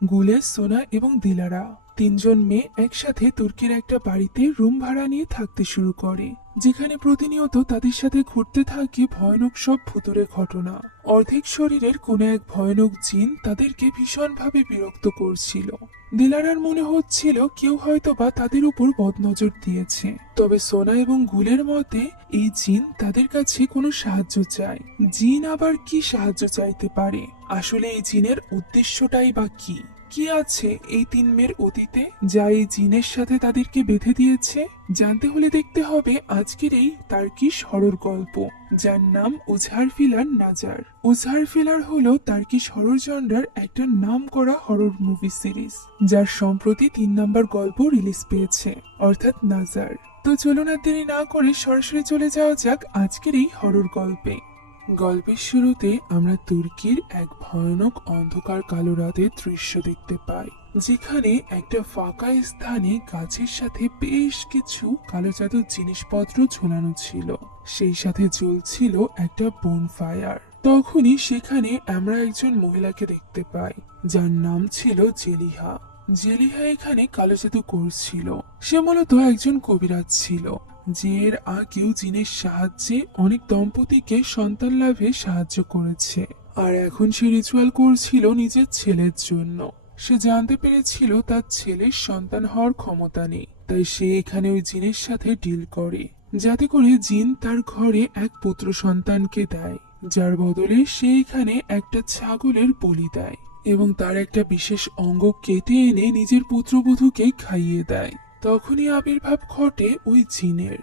গুলে, সোনা এবং দিলারা তিনজন মেয়ে একসাথে তুর্কির একটা বাড়িতে রুম ভাড়া নিয়ে থাকতে শুরু করে, যেখানে প্রতিনিয়ত তাদের সাথে ঘটতে থাকে ভয়ানক সব ভুতুড়ে ঘটনা। অর্ধেক শরীরের কোন এক ভয়ানক জিন তাদেরকে ভীষণভাবে বিরক্ত করছিল। দিলারার মনে হচ্ছিল কেউ হয়তো বা তাদের উপর বদনজর দিয়েছে। তবে সোনা এবং গুলের মতে এই জিন তাদের কাছে কোনো সাহায্য চায়। জিন আবার কি সাহায্য চাইতে পারে? আসলে এই জিনের উদ্দেশ্যটাই বা কি? কি আছে এই তিন মেয়ের অতীতে যা এই জিনের সাথে তাদেরকে বেঁধে দিয়েছে? জানতে হলে দেখতে হবে আজকের এই তার্কিশ হরর গল্প, যার নাম উজহারফিলার নাজার। উজহারফিলার হলো তার্কিশ হরর জনরার একটা নামকরা হরর মুভি সিরিজ, যার সম্প্রতি 3 নম্বর গল্প রিলিজ পেয়েছে, অর্থাৎ নাজার। তো চলুন আর দেরি না করে সরাসরি চলে যাওয়া যাক আজকের এই হরর গল্পে। গল্পের শুরুতে আমরা তুর্কির এক ভয়ানক অন্ধকার কালো রাতের দৃশ্য দেখতে পাই, যেখানে একটা ফাঁকা স্থানে গাছের সাথে বেশ কিছু কালো জাদুর জিনিসপত্র ঝোলানো ছিল। সেই সাথে জ্বলছিল একটা বনফায়ার। তখনই সেখানে আমরা একজন মহিলাকে দেখতে পাই, যার নাম ছিল জেলিহা। জেলিহা এখানে কালো জাদু করছিল। সে মূলত একজন কবিরাজ ছিল, যে এর আগেও জিনের সাহায্যে অনেক দম্পতিকে সন্তান লাভে সাহায্য করেছে। আর এখন সে রিচুয়াল করছিল নিজের ছেলের জন্য। সে জানতে পেরেছিল তার ছেলের সন্তান হওয়ার ক্ষমতা নেই, তাই সে এখানে ওই জিনের সাথে ডিল করে, যাতে করে জিন তার ঘরে এক পুত্র সন্তানকে দেয়, যার বদলে সে এখানে একটা ছাগলের বলি দেয় এবং তার একটা বিশেষ অঙ্গ কেটে এনে নিজের পুত্রবধূকে খাইয়ে দেয়। তখনই আবির্ভাব ঘটে ওই জিনের,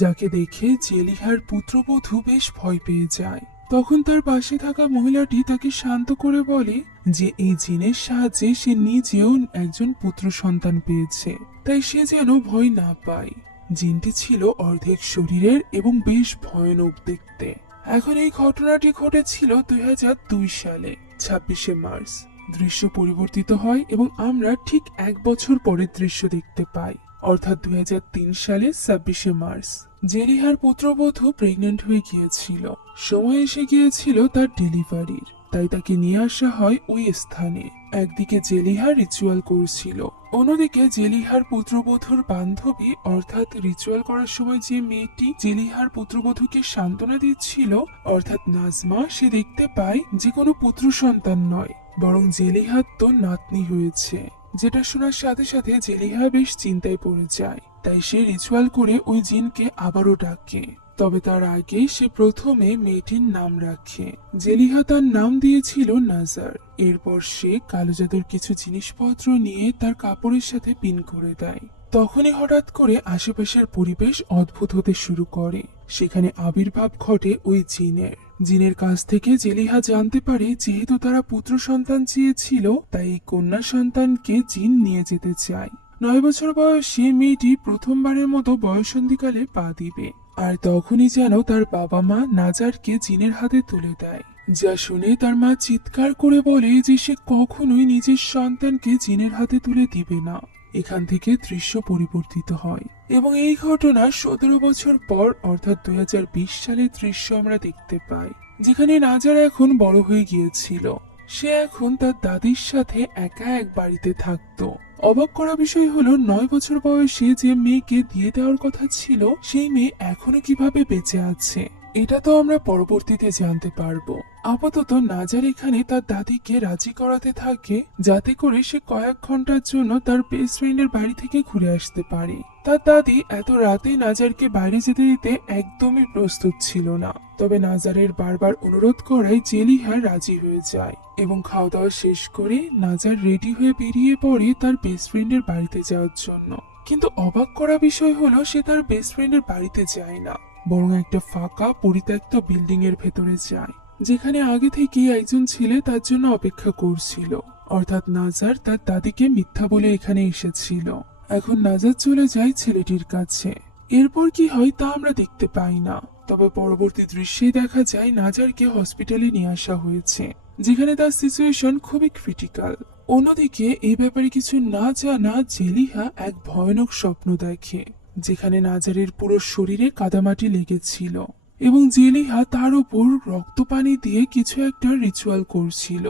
যাকে দেখে জেলিহার পুত্রবধূ বেশ ভয় পেয়ে যায়। তখন তার পাশে থাকা মহিলাটি তাকে শান্ত করে বলে যে এই জিনের সাহায্যে সে নিজেও একজন পুত্র সন্তান পেয়েছে, তাই সে যেন ভয় না পায়। জিনটি ছিল অর্ধেক শরীরের এবং বেশ ভয়ানক দেখতে। এখন এই ঘটনাটি ঘটেছিল 2002 সালে 26শে মার্চ। দৃশ্য পরিবর্তিত হয় এবং আমরা ঠিক 1 বছর পরের দৃশ্য দেখতে পাই, অর্থাৎ 2003 সালে 26শে মার্চ। জেলিহার পুত্রবধূ প্রেগন্যান্ট হয়ে গিয়েছিল। সময় এসে গিয়েছিল তার ডেলিভারির, তাই তাকে নিয়ে আসা হয় ওই স্থানে। একদিকে জেলিহা রিচুয়াল করছিল, অন্যদিকে জেলিহার পুত্রবধূর বান্ধবী, অর্থাৎ রিচুয়াল করার সময় যে মেয়েটি জেলিহার পুত্রবধূকে সান্ত্বনা দিচ্ছিল, অর্থাৎ নাজমা, সে দেখতে পায় যে কোনো পুত্র সন্তান নয়, বরং জেলিহার তো নাতনি হয়েছে। যেটা শোনার সাথে সাথে জেলিহা বেশ চিন্তায় পড়ে যায়, তাই সে রিচুয়াল করে ওই জিনকে আবারও ডাকে। তবে তার আগে সে প্রথমে মেয়েটির নাম রাখে। জেলিহা তার নাম দিয়েছিল নাজার। এরপর সে কালো জাদুর কিছু জিনিসপত্র নিয়ে তার কাপড়ের সাথে পিন করে দেয়। তখনই হঠাৎ করে আশেপাশের পরিবেশ অদ্ভুত হতে শুরু করে। সেখানে আবির্ভাব ঘটে ওই জিনের। জিনের কাছ থেকে জেলিহা জানতে পারে যেহেতু তারা পুত্র সন্তান চেয়েছিল, তাই এই কন্যা সন্তানকে জিন নিয়ে যেতে চায়। 9 বছর বয়সী মেয়েটি প্রথমবারের মতো বয়ঃসন্ধিকালে পা দিবে, আর তখনই যেন তার বাবা মা নাজারকে জিনের হাতে তুলে দেয়। যা শুনে তার মা চিৎকার করে বলে যে সে কখনোই নিজের সন্তানকে জিনের হাতে তুলে দিবে না। এখান থেকে দৃশ্য পরিবর্তিত হয় এবং এই ঘটনা 17 বছর পর, অর্থাৎ 2020 সালের দৃশ্য আমরা দেখতে পাই, যেখানে নাজার এখন বড় হয়ে গিয়েছিল। সে এখন তার দাদির সাথে একা এক বাড়িতে থাকতো। অবাক করা বিষয় হলো 9 বছর বয়সে যে মেয়েকে দিয়ে দেওয়ার কথা ছিল, সেই মেয়ে এখনো কিভাবে বেঁচে আছে, এটা তো আমরা পরবর্তীতে জানতে পারবো। আপাতত নাজার এখানে তার দাদিকে রাজি করাতে থাকে, যাতে করে সে কয়েক ঘন্টার জন্য তার বেস্ট ফ্রেন্ডের বাড়ি থেকে ঘুরে আসতে পারে। তার দাদি এত রাতে নাজারকে বাইরে যেতে দিতে একদমই প্রস্তুত ছিল না। তবে নাজারের বারবার অনুরোধ করায় জেলিহা রাজি হয়ে যায় এবং খাওয়া দাওয়া শেষ করে নাজার রেডি হয়ে বেরিয়ে পড়ে তার বেস্ট ফ্রেন্ডের বাড়িতে যাওয়ার জন্য। কিন্তু অবাক করা বিষয় হলো সে তার বেস্ট ফ্রেন্ডের বাড়িতে যায় না, বরং একটা ফাঁকা পরিত্যক্ত বিল্ডিং এর ভেতরে যায়, যেখানে আগে থেকে একজন ছেলে তার জন্য অপেক্ষা করছিল। অর্থাৎ নাজার তার দাদিকে মিথ্যা বলে এখানে এসেছিল। এখন নাজার চলে যায় ছেলেটির কাছে। এরপর কি হয় তা আমরা দেখতে পাই না, তবে পরবর্তী দৃশ্যেই দেখা যায় নাজারকে হসপিটালে নিয়ে আসা হয়েছে, যেখানে তার সিচুয়েশন খুবই ক্রিটিক্যাল। অন্যদিকে এই ব্যাপারে কিছু না জানা জেলিহা এক ভয়ানক স্বপ্ন দেখে, যেখানে নাজারের পুরো শরীরে কাদামাটি লেগেছিল এবং জেলিহা তার উপর রক্ত পানি দিয়ে কিছু একটা রিচুয়াল করছিল।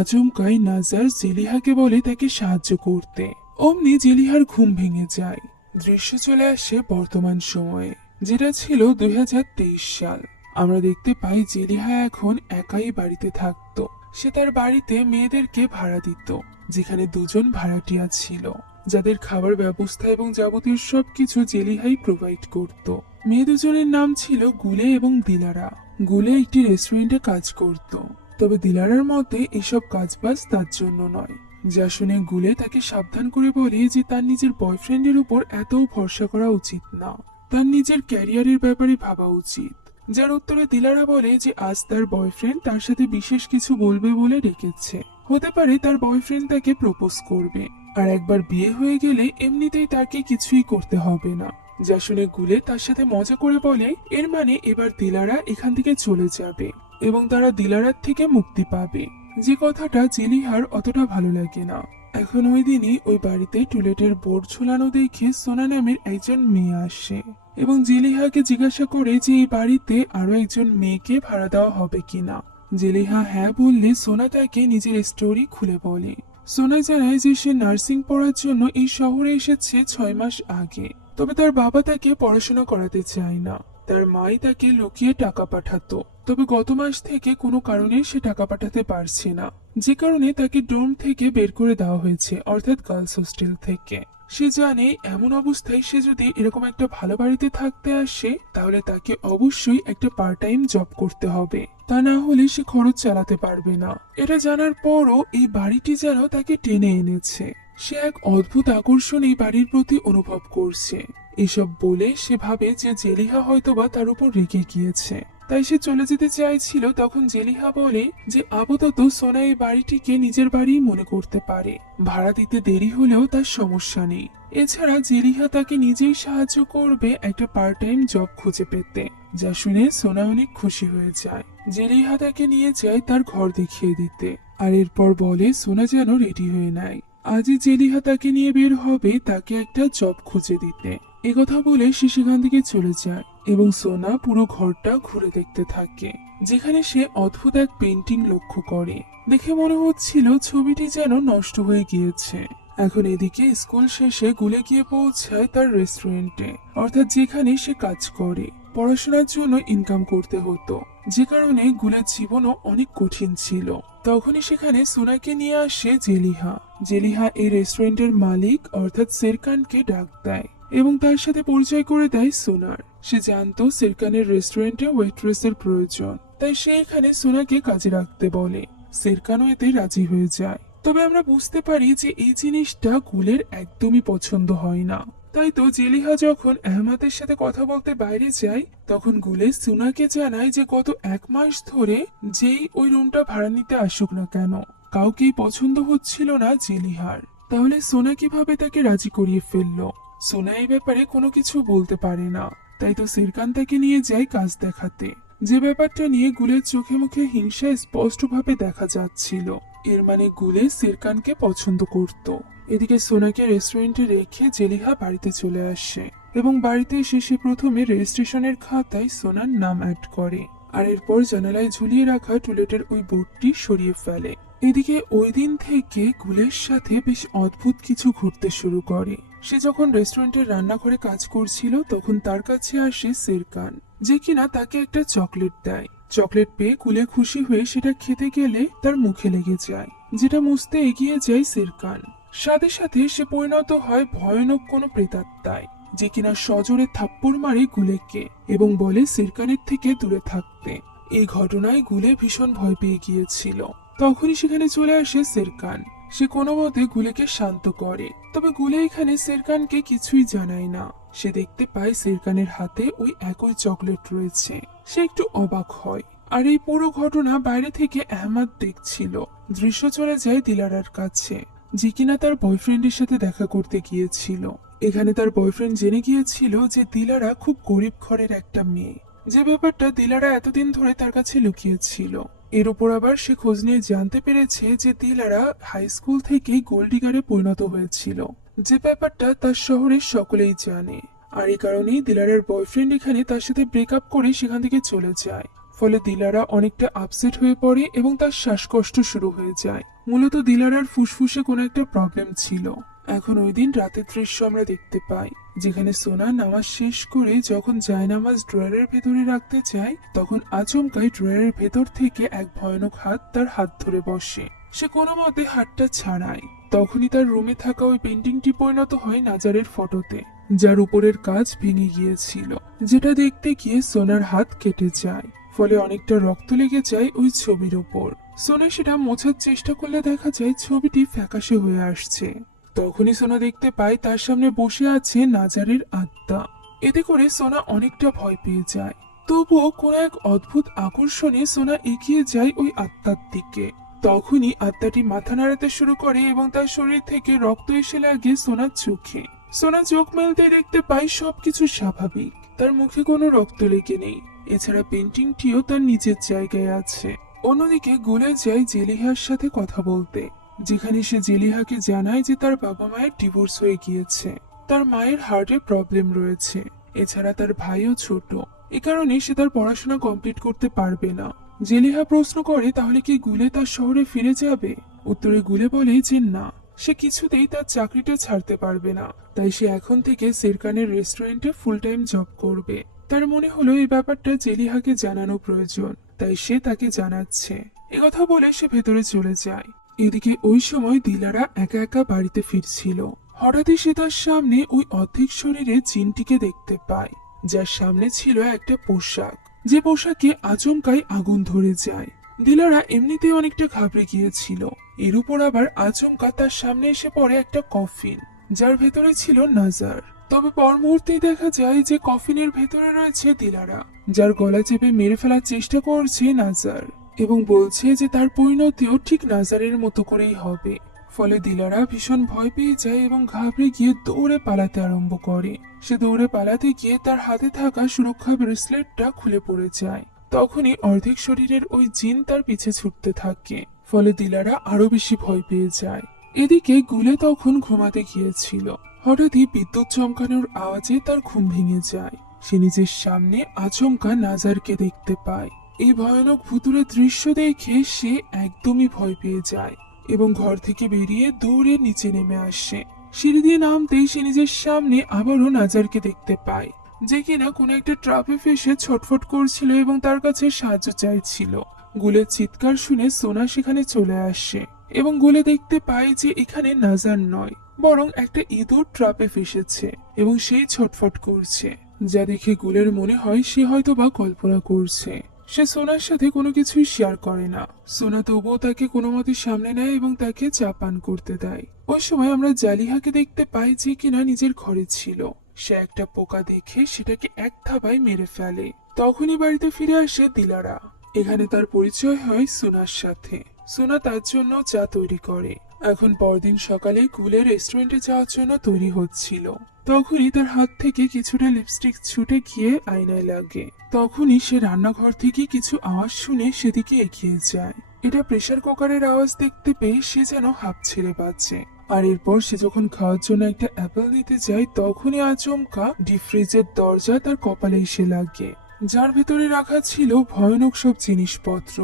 আচমকাই নাজার জেলিহাকে বলে তাকে সাহায্য করতে। অমনি জেলিহার ঘুম ভেঙে যায়। দৃশ্য চলে আসে বর্তমান সময়ে, যেটা ছিল 2023 সাল। আমরা দেখতে পাই জেলিহা এখন একাই বাড়িতে থাকতো। সে তার বাড়িতে মেয়েদেরকে ভাড়া দিত, যেখানে দুজন ভাড়াটিয়া ছিল, যাদের খাবার ব্যবস্থা এবং যাবতীয় সবকিছু জেলিহাই প্রোভাইড করত। মেয়ে দুজনের নাম ছিল গুলে এবং দিলারা। গুলে একটি রেস্টুরেন্টে কাজ করত, তবে দিলারার মতে এসব কাজবাজ তার জন্য নয়। যা শুনে গুলে তাকে সাবধান করে বলে যে তার নিজের বয়ফ্রেন্ডের উপর এত ভরসা করা উচিত না, তার নিজের ক্যারিয়ারের ব্যাপারে ভাবা উচিত। যার উত্তরে দিলারা বলে যে আজ তার বয়ফ্রেন্ড তার সাথে বিশেষ কিছু বলবে বলে ডেকেছে। হতে পারে তার বয়ফ্রেন্ড তাকে প্রপোজ করবে, আর একবার বিয়ে হয়ে গেলে এমনিতেই তাকে কিছুই করতে হবে না। যা শুনে গুলে তার সাথে মজা করে বলে এর মানে এবার দিলারা এখান থেকে চলে যাবে এবং তারা দিলারার থেকে মুক্তি পাবে। যে কথাটা জেলিহার অতটা ভালো লাগে না। এখন ওই দিনই ওই বাড়িতে টুলেটের বোর্ড ঝোলানো দেখে সোনা নামের একজন মেয়ে আসে এবং জেলিহাকে জিজ্ঞাসা করে যে এই বাড়িতে আরো একজন মেয়েকে ভাড়া দেওয়া হবে কিনা। জেলিহা হ্যাঁ বললে সোনা তাকে নিজের স্টোরি খুলে বলে। সোনা জানায় যে সে নার্সিং পড়ার জন্য এই শহরে এসেছে 6 মাস আগে, তবে তার বাবা তাকে পড়াশোনা করাতে চায় না। তার মাই তাকে লুকিয়ে টাকা পাঠাতো, তবে গত মাস থেকে কোনো কারণে সে টাকা পাঠাতে পারছে না, যে কারণে তাকে ডোম থেকে বের করে দেওয়া হয়েছে, অর্থাৎ গার্লস হোস্টেল থেকে। সে জানে এমন অবস্থায় সে যদি এরকম একটা ভালো বাড়িতে থাকতে আসে তাহলে তাকে অবশ্যই একটা পার্ট টাইম জব করতে হবে, তা না হলে সে খরচ চালাতে পারবে না। এটা জানার পরও এই বাড়িটি যেন তাকে টেনে এনেছে। সে এক অদ্ভুত আকর্ষণ এই বাড়ির প্রতি অনুভব করছে। এসব বলে সে ভাবে যে জেলিহা হয়তোবা তার উপর রেগে গিয়েছে, তাই সে চলে যেতে চাইছিল। তখন জেলিহা বলে যে আপাতত সোনা এই বাড়িটিকে নিজের বাড়ি মনে করতে পারে, ভাড়া দিতে দেরি হলেও তার সমস্যা নেই। এছাড়া জেলিহা তাকে নিজেই সাহায্য করবে একটা পার্ট টাইম জব খুঁজে পেতে। যা শুনে সোনা অনেক খুশি হয়ে যায়। জেলিহা তাকে নিয়ে যায় তার ঘর দেখিয়ে দিতে, আর এরপর বলে সোনা যেন রেডি হয়ে নেয়। আজই জেলিহা তাকে নিয়ে বের হবে তাকে একটা জব খুঁজে দিতে। একথা বলে সে সেখান থেকে চলে যায় এবং সোনা পুরো ঘরটা ঘুরে দেখতে থাকে, যেখানে সে অদ্ভুত এক পেন্টিং লক্ষ্য করে। দেখে মনে হচ্ছিল ছবিটি যেন নষ্ট হয়ে গিয়েছে। এখন এদিকে স্কুল শেষে গুলে গিয়ে পৌঁছায় তার রেস্টুরেন্টে, অর্থাৎ যেখানে সে কাজ করে। পড়াশোনার জন্য ইনকাম করতে হতো, যে কারণে গুলের জীবনও অনেক কঠিন ছিল। তখনই সেখানে সোনাকে নিয়ে আসে জেলিহা। জেলিহা এই রেস্টুরেন্টের মালিক অর্থাৎ সেরকানকে ডাক দেয় এবং তার সাথে পরিচয় করে দেয় সোনার। সে জানতো সেরকানের রেস্টুরেন্টে ওয়েট্রেসের প্রয়োজন, তাই সে এখানে সোনাকে কাজে রাখতে বলে। সেরকানও এতে রাজি হয়ে যায়। তবে আমরা বুঝতে পারি যে এই জিনিসটা গুলের একদমই পছন্দ হয় না। তাই তো জেলিহা যখন আহমাদের সাথে কথা বলতে বাইরে যায় তখন গুলে সোনাকে জানায় যে গত 1 মাস ধরে যেই ওই রুমটা ভাড়া নিতে আসুক না কেন কাউকেই পছন্দ হচ্ছিল না জেলিহার। তাহলে সোনা কিভাবে তাকে রাজি করিয়ে ফেললো? সোনা এই ব্যাপারে কোনো কিছু বলতে পারে না। তাই তো সেরকান তাকে নিয়ে যায় কাজ দেখাতে, যে ব্যাপারটা নিয়ে গুলের চোখে মুখে হিংসা স্পষ্টভাবে দেখা যাচ্ছিল। এর মানে গুলে সেরকানকে পছন্দ করত। এদিকে সোনাকে রেস্টুরেন্টে রেখে জেলিহা বাড়িতে চলে আসে এবং বাড়িতে এসে সে প্রথমে রেজিস্ট্রেশনের খাতায় সোনার নাম অ্যাড করে, আর এরপর জানালায় ঝুলিয়ে রাখা টুলেটের ওই বোর্ডটি সরিয়ে ফেলে। এদিকে ওই দিন থেকে গুলের সাথে বেশ অদ্ভুত কিছু ঘটতে শুরু করে। সে যখন রেস্টুরেন্টের রান্নাঘরে কাজ করছিল তখন তার কাছে আসে সেরকান, যে কিনা তাকে একটা চকলেট দেয়। চকলেট পেয়ে গুলে খুশি হয়ে সেটা খেতে গেলে তার মুখে লেগে যায়, যেটা মুছতে এগিয়ে যায় সেরকান। সাথে সাথে সে পরিণত হয় ভয়ানক কোনো প্রেতাত্মায়, যে কিনা সজোরে থাপ্পড় মারে গুলেকে এবং বলে সেরকানের থেকে দূরে থাকতে। এই ঘটনায় গুলে ভীষণ ভয় পেয়ে গিয়েছিল। তখনই সেখানে চলে আসে সেরকান। সে কোনো মতে গুলেকে শান্ত করে, তবে গুলে এখানে সেরকানকে কিছুই জানায় না। সে দেখতে পায় সেরকানের হাতে ওই একই চকলেট রয়েছে। সে একটু অবাক হয়, আর এই পুরো ঘটনা বাইরে থেকে আহমাদ দেখছিল। দৃশ্য চলে যায় দিলারার কাছে, যে কিনা তার বয়ফ্রেন্ডের সাথে দেখা করতে গিয়েছিল। এখানে তার বয়ফ্রেন্ড জেনে গিয়েছিল যে দিলারা খুব গরিব ঘরের একটা মেয়ে, যে ব্যাপারটা দিলারা এতদিন ধরে তার কাছে লুকিয়েছিল। এর উপর আবার সে খোঁজ নিয়ে জানতে পেরেছে যে দিলারা হাই স্কুল থেকেই গোল্ড ডিগারে পরিণত হয়েছিল, যে ব্যাপারটা তার শহরের সকলেই জানে। আর এই কারণেই দিলারার বয়ফ্রেন্ড এখানে তার সাথে ব্রেকআপ করে সেখান থেকে চলে যায়। ফলে দিলারা অনেকটা আপসেট হয়ে পড়ে এবং তার শ্বাসকষ্ট শুরু হয়ে যায়। মূলত দিলারার ফুসফুসে কোনো একটা প্রবলেম ছিল। এখন ওই দিন রাতের দৃশ্য আমরা দেখতে পাই, যেখানে সোনা নামাজ শেষ করে যখন জায়নামাজ ড্রয়ারের ভেতরে রাখতে চায়, তখন আচমকাই ড্রয়ারের ভেতর থেকে এক ভয়ানক হাত তার হাত ধরে বসে। সে কোনো মতে হাতটা ছাড়ায়। তখনই তার রুমে থাকা ওই পেন্টিংটি পরিণত হয় নাজারের ফটোতে, যার উপরের কাজ ভেঙে গিয়েছিল, যেটা দেখতে গিয়ে সোনার হাত কেটে যায়। ফলে অনেকটা রক্ত লেগে যায় ওই ছবির উপর। সোনা সেটা মোছার চেষ্টা করলে দেখা যায় ছবিটি ফ্যাকাশে হয়ে আসছে। তখনই সোনা দেখতে পায় তার সামনে বসে আছে নাজারের আত্মা। এতে করে সোনা অনেকটা ভয় পেয়ে যায়। তবুও কোনো এক অদ্ভুত আকর্ষণে সোনা এগিয়ে যায় ওই আত্মার দিকে। তখনই আত্মাটি মাথা নাড়াতে শুরু করে এবং তার শরীর থেকে রক্ত এসে লাগে সোনার চোখে। সোনা চোখ মেলতে দেখতে পায় সবকিছু স্বাভাবিক, তার মুখে কোনো রক্ত লেগে নেই। এছাড়া পেন্টিংটিও তার নিজের জায়গায় আছে। অন্যদিকে গুলে যায় জেলিহার সাথে কথা বলতে, যেখানে সে জেলিহাকে জানায় যে তার বাবা মায়ের ডিভোর্স হয়ে গিয়েছে, তার মায়ের হার্টের প্রবলেম রয়েছে, এছাড়া তার ভাইও ছোট, এ কারণে সে তার পড়াশোনা কমপ্লিট করতে পারবে না। জেলিহা প্রশ্ন করে তাহলে কি গুলে তার শহরে ফিরে যাবে? উত্তরে গুলে বলে যে না, সে কিছুতেই তার চাকরিটা ছাড়তে পারবে না, তাই সে এখন থেকে সেরকানের রেস্টুরেন্টে ফুল টাইম জব করবে। তার মনে হলো এই ব্যাপারটা জেলিহাকে জানানো প্রয়োজন, তাই সে তাকে জানাচ্ছে। একথা বলে সে ভেতরে চলে যায়। এদিকে ওই সময় দিলারা একা একা বাড়িতে ফিরছিল। হঠাৎই সে তার সামনে ওই অর্ধেক শরীরে জিনটিকে দেখতে পায়, যার সামনে ছিল একটা পোশাক, যে পোশাকে আচমকাই আগুন ধরে যায়। দিলারা এমনিতেই অনেকটা ঘাবড়ে গিয়েছিল, এর উপর আবার আচমকা তার সামনে এসে পড়ে একটা কফিন, যার ভেতরে ছিল নাজার। তবে পর মুহূর্তেই দেখা যায় যে কফিনের ভেতরে রয়েছে দিলারা, যার গলা চেপে মেরে ফেলার চেষ্টা করছে নাজার এবং বলছে যে তার পরিণতিও ঠিক নাজারের মতো করেই হবে। ফলে দিলারা ভীষণ ভয় পেয়ে যায় এবং ঘাবড়ে গিয়ে দৌড়ে পালাতে আরম্ভ করে। সে দৌড়ে পালাতে গিয়ে তার হাতে থাকা সুরক্ষা ব্রেসলেটটা খুলে পড়ে যায়। তখনই অর্ধেক শরীরের ওই জিন তার পিছে ছুটতে থাকে। ফলে দিলারা আরো বেশি ভয় পেয়ে যায়। এদিকে গুলে তখন ঘুমাতে গিয়েছিল। হঠাৎই বিদ্যুৎ চমকানোর আওয়াজে তার ঘুম ভেঙে যায়। সে নিজের সামনে আচমকা নাজারকে দেখতে পায়। এই ভয়ানক ভুতুরে দৃশ্য দেখে সে একদমই ভয় পেয়ে যায় এবং ঘর থেকে বেরিয়ে দৌড়ে নিচে নেমে আসে। সিঁড়ি দিয়ে নামতেই সে নিজের সামনে আবারও নাজারকে দেখতে পায়, যে কিনা কোনো একটা ট্রাপে ফেসে ছটফট করছিল এবং তার কাছে সাহায্য চাইছিল। গুলের চিৎকার শুনে সোনা সেখানে চলে আসে এবং গুলে দেখতে পায় যে এখানে নাজার নয়, বরং একটা ইঁদুর ট্রাপে ফেসেছে এবং সেই ছটফট করছে, যা দেখে গুলের মনে হয় সে হয়তো বা কল্পনা করছে। সে সোনার সাথে কোনো কিছুই শেয়ার করে না। সোনা তবুও তাকে কোনো মতে সামনে নেয় এবং তাকে চা পান করতে দেয়। ওই সময় আমরা জালিহাকে দেখতে পাই, যে কিনা নিজের ঘরে ছিল। সে একটা পোকা দেখে সেটাকে এক থাবায় মেরে ফেলে। তখনই বাড়িতে ফিরে আসে দিলারা। এখানে তার পরিচয় হয় সোনার সাথে। সোনা তার জন্য চা তৈরি করে। এখন পরদিন সকালে গুলে রেস্টুরেন্টে যাওয়ার জন্য তৈরি হচ্ছিল। তখনই তার হাত থেকে কিছুটা লিপস্টিক ছুটে গিয়ে আয়নায় লাগে। তখনই সে রান্নাঘর থেকে কিছু আওয়াজ শুনে সেদিকে এগিয়ে যায়। এটা প্রেসার কুকারের আওয়াজ দেখতে পেয়ে সে যেন হাঁপ ছেড়ে বাঁচে। আর এরপর সে যখন খাওয়ার জন্য একটা অ্যাপেল নিতে যায়, তখনই আচমকা ডিপ ফ্রিজের দরজা তার কপালে এসে লাগে, যার ভেতরে রাখা ছিল ভয়ানক সব জিনিসপত্র।